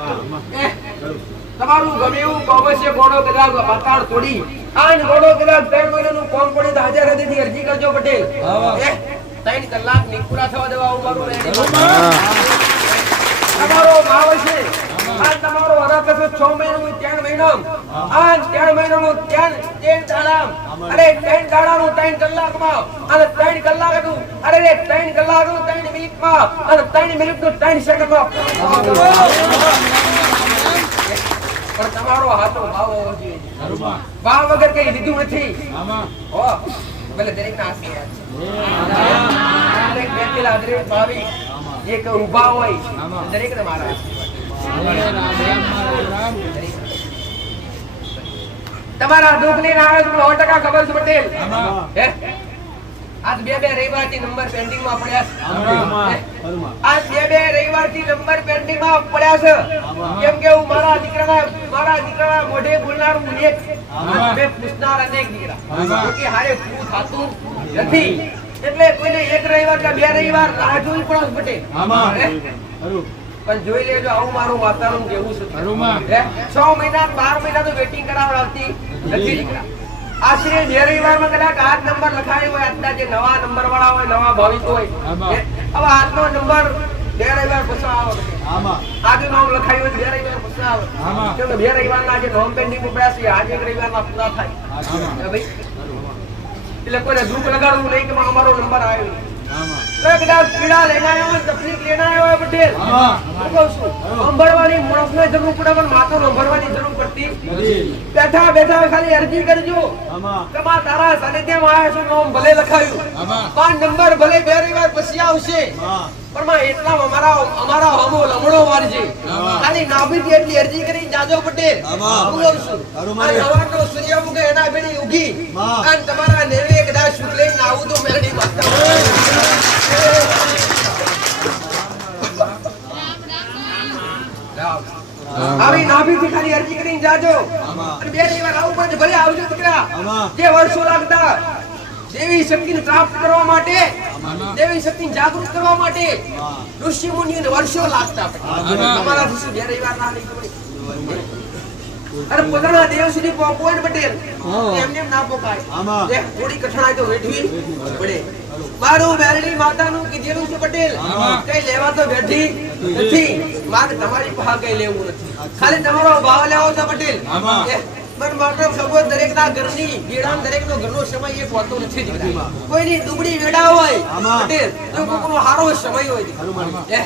તમારું ગમે એવું કોમ હશે ગોળો કદાચ પાતાળ તોડી આન ગોળો કદાચ 3 મહિનાનું કોમ પડે તો હાજર હૃદયથી અરજી કરજો પટેલ 3 કલાક ની પૂરા થવા દેવા આવું મારું તમારો ભાવ હશે આ તમારો વરસ છે 6 મહિનાનું 3 મહિનાનું આ 3 મહિનાનું 3 દાડા અરે 3 દાડાનું 3 કલાકમાં અને 3 કલાકનું અરે 3 કલાકનું 3 મિનિટમાં અને 3 મિનિટનું 3 સેકન્ડમાં પણ તમારો હાથો ભાવ હોવો જોઈએ ભાવ વગર કઈ લીધું નથી હો ભલે દરેક ના આશીર્વાદ છે દરેક બેઠેલા દરેક ભાવી એક ઊભા હોય દરેક ને મારા તમારા દુઃખ ની આવે 100% ખબર છે પટેલ આજ બે રવિવાર થી નંબર પેન્ડિંગ માં પડ્યા છે આજ બે રવિવાર થી નંબર પેન્ડિંગ માં પડ્યા છે કેમ કે હું મારા દીકરાના મોઢે બોલનાર હું એક બે પૂછનાર અનેક દીકરા કે હારે પૂરું થાતું નથી એટલે કોઈને એક રવિવાર કે બે રવિવાર રાહ જોવી પડે પટેલ પણ જોઈ લેજો આવું મારું માતાનું કેવું છે 6 મહિના 12 મહિના તો વેટિંગ કરાવડાવતી નથી દીકરા આશરે બે રવિવારમાં કદાચ 8 નંબર લખાયો હોય આજના જે નવા નંબર વાળા હોય નવા ભાવિક હોય હવે આજનો નંબર બે રવિવાર પછી આવો આજે નામ લખાયું હોય બે રવિવાર પછી આવે કેમ કે બે રવિવારના જે નોમ પેન્ડિંગ પડ્યા છે આજે એક રવિવારના પૂરા થાય ભાઈ એટલે કોઈને દુઃખ લગાડવું નહીં કે અમારો નંબર આવ્યો કદાચ પીડા લઈને આવ્યો હોય તકલીફ લઈને આવ્યો હોય પટેલ હું કહું છું સંભળવાની માણસને જરૂર પડે પણ માતો સંભળવાની જરૂર પડતી બેઠા બેઠા ખાલી અરજી કરજો તમારા તારા સાનિધ્યમાં આવ્યા છો નામ ભલે લખાયું પણ નંબર ભલે બે રવિવાર પછી આવશે પણ માં એટલા અમારા હમો લમણો વારજે ખાલી નાભીથી એટલી અરજી કરી જાજો પટેલ હું કહું છું આ સવારનો સૂર્ય ઉગે એના બેડી ઉગી અને તમારા નેવે કદાચ શુક્લે નાવું તો મેલડી માતા આવી નાભીથી ખાલી અરજી કરીને જાજો અને બે રવિવાર આવું પડે ભલે આવજો દીકરા જે વર્ષો લાગતા દેવી શક્તિને પ્રાપ્ત કરવા માટે દેવી શક્તિને જાગૃત કરવા માટે ઋષિ મુનિઓને વર્ષો લાગતા તમારાથી શું બે રવિવાર ના નહીં અરે પોતાના દેવ સુધી પહોંચવો ને પટેલ એમને એમ ના પોકાય થોડી કઠણાઈ તો વેઠવી પડે મારું બેરડી માતાનું કીધેલું છે પટેલ કઈ લેવા તો બેઠી નથી મારે તમારી પાસે કઈ લેવું નથી ખાલી તમારો ભાવ લેવો છે પટેલ પણ માત્ર સબોધ દરેકના ઘરની ગેડામ દરેકનો ઘરનો સમય એક હોતો નથી દીકરા કોઈની દુબળી વેડા હોય પટેલ તો કોઈનો હારો સમય હોય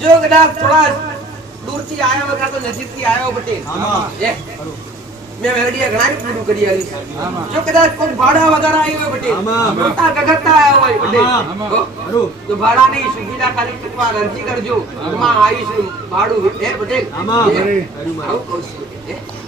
જો કદાચ થોડા દૂરથી આયા વગર તો નજીકથી આવ્યો પટેલ મેં વેરડીએ ઘણા પૂરું કરી આવી જો કદાચ કોઈ ભાડા વગર આવ્યો હોય પટેલ મોટા ગગતા આવ્યો હોય પટેલ તો ભાડાની સુવિધા ખાલી કેટલા અરજી કરજો એમાં આવીશું ભાડું હે પટેલ આવું કહું છું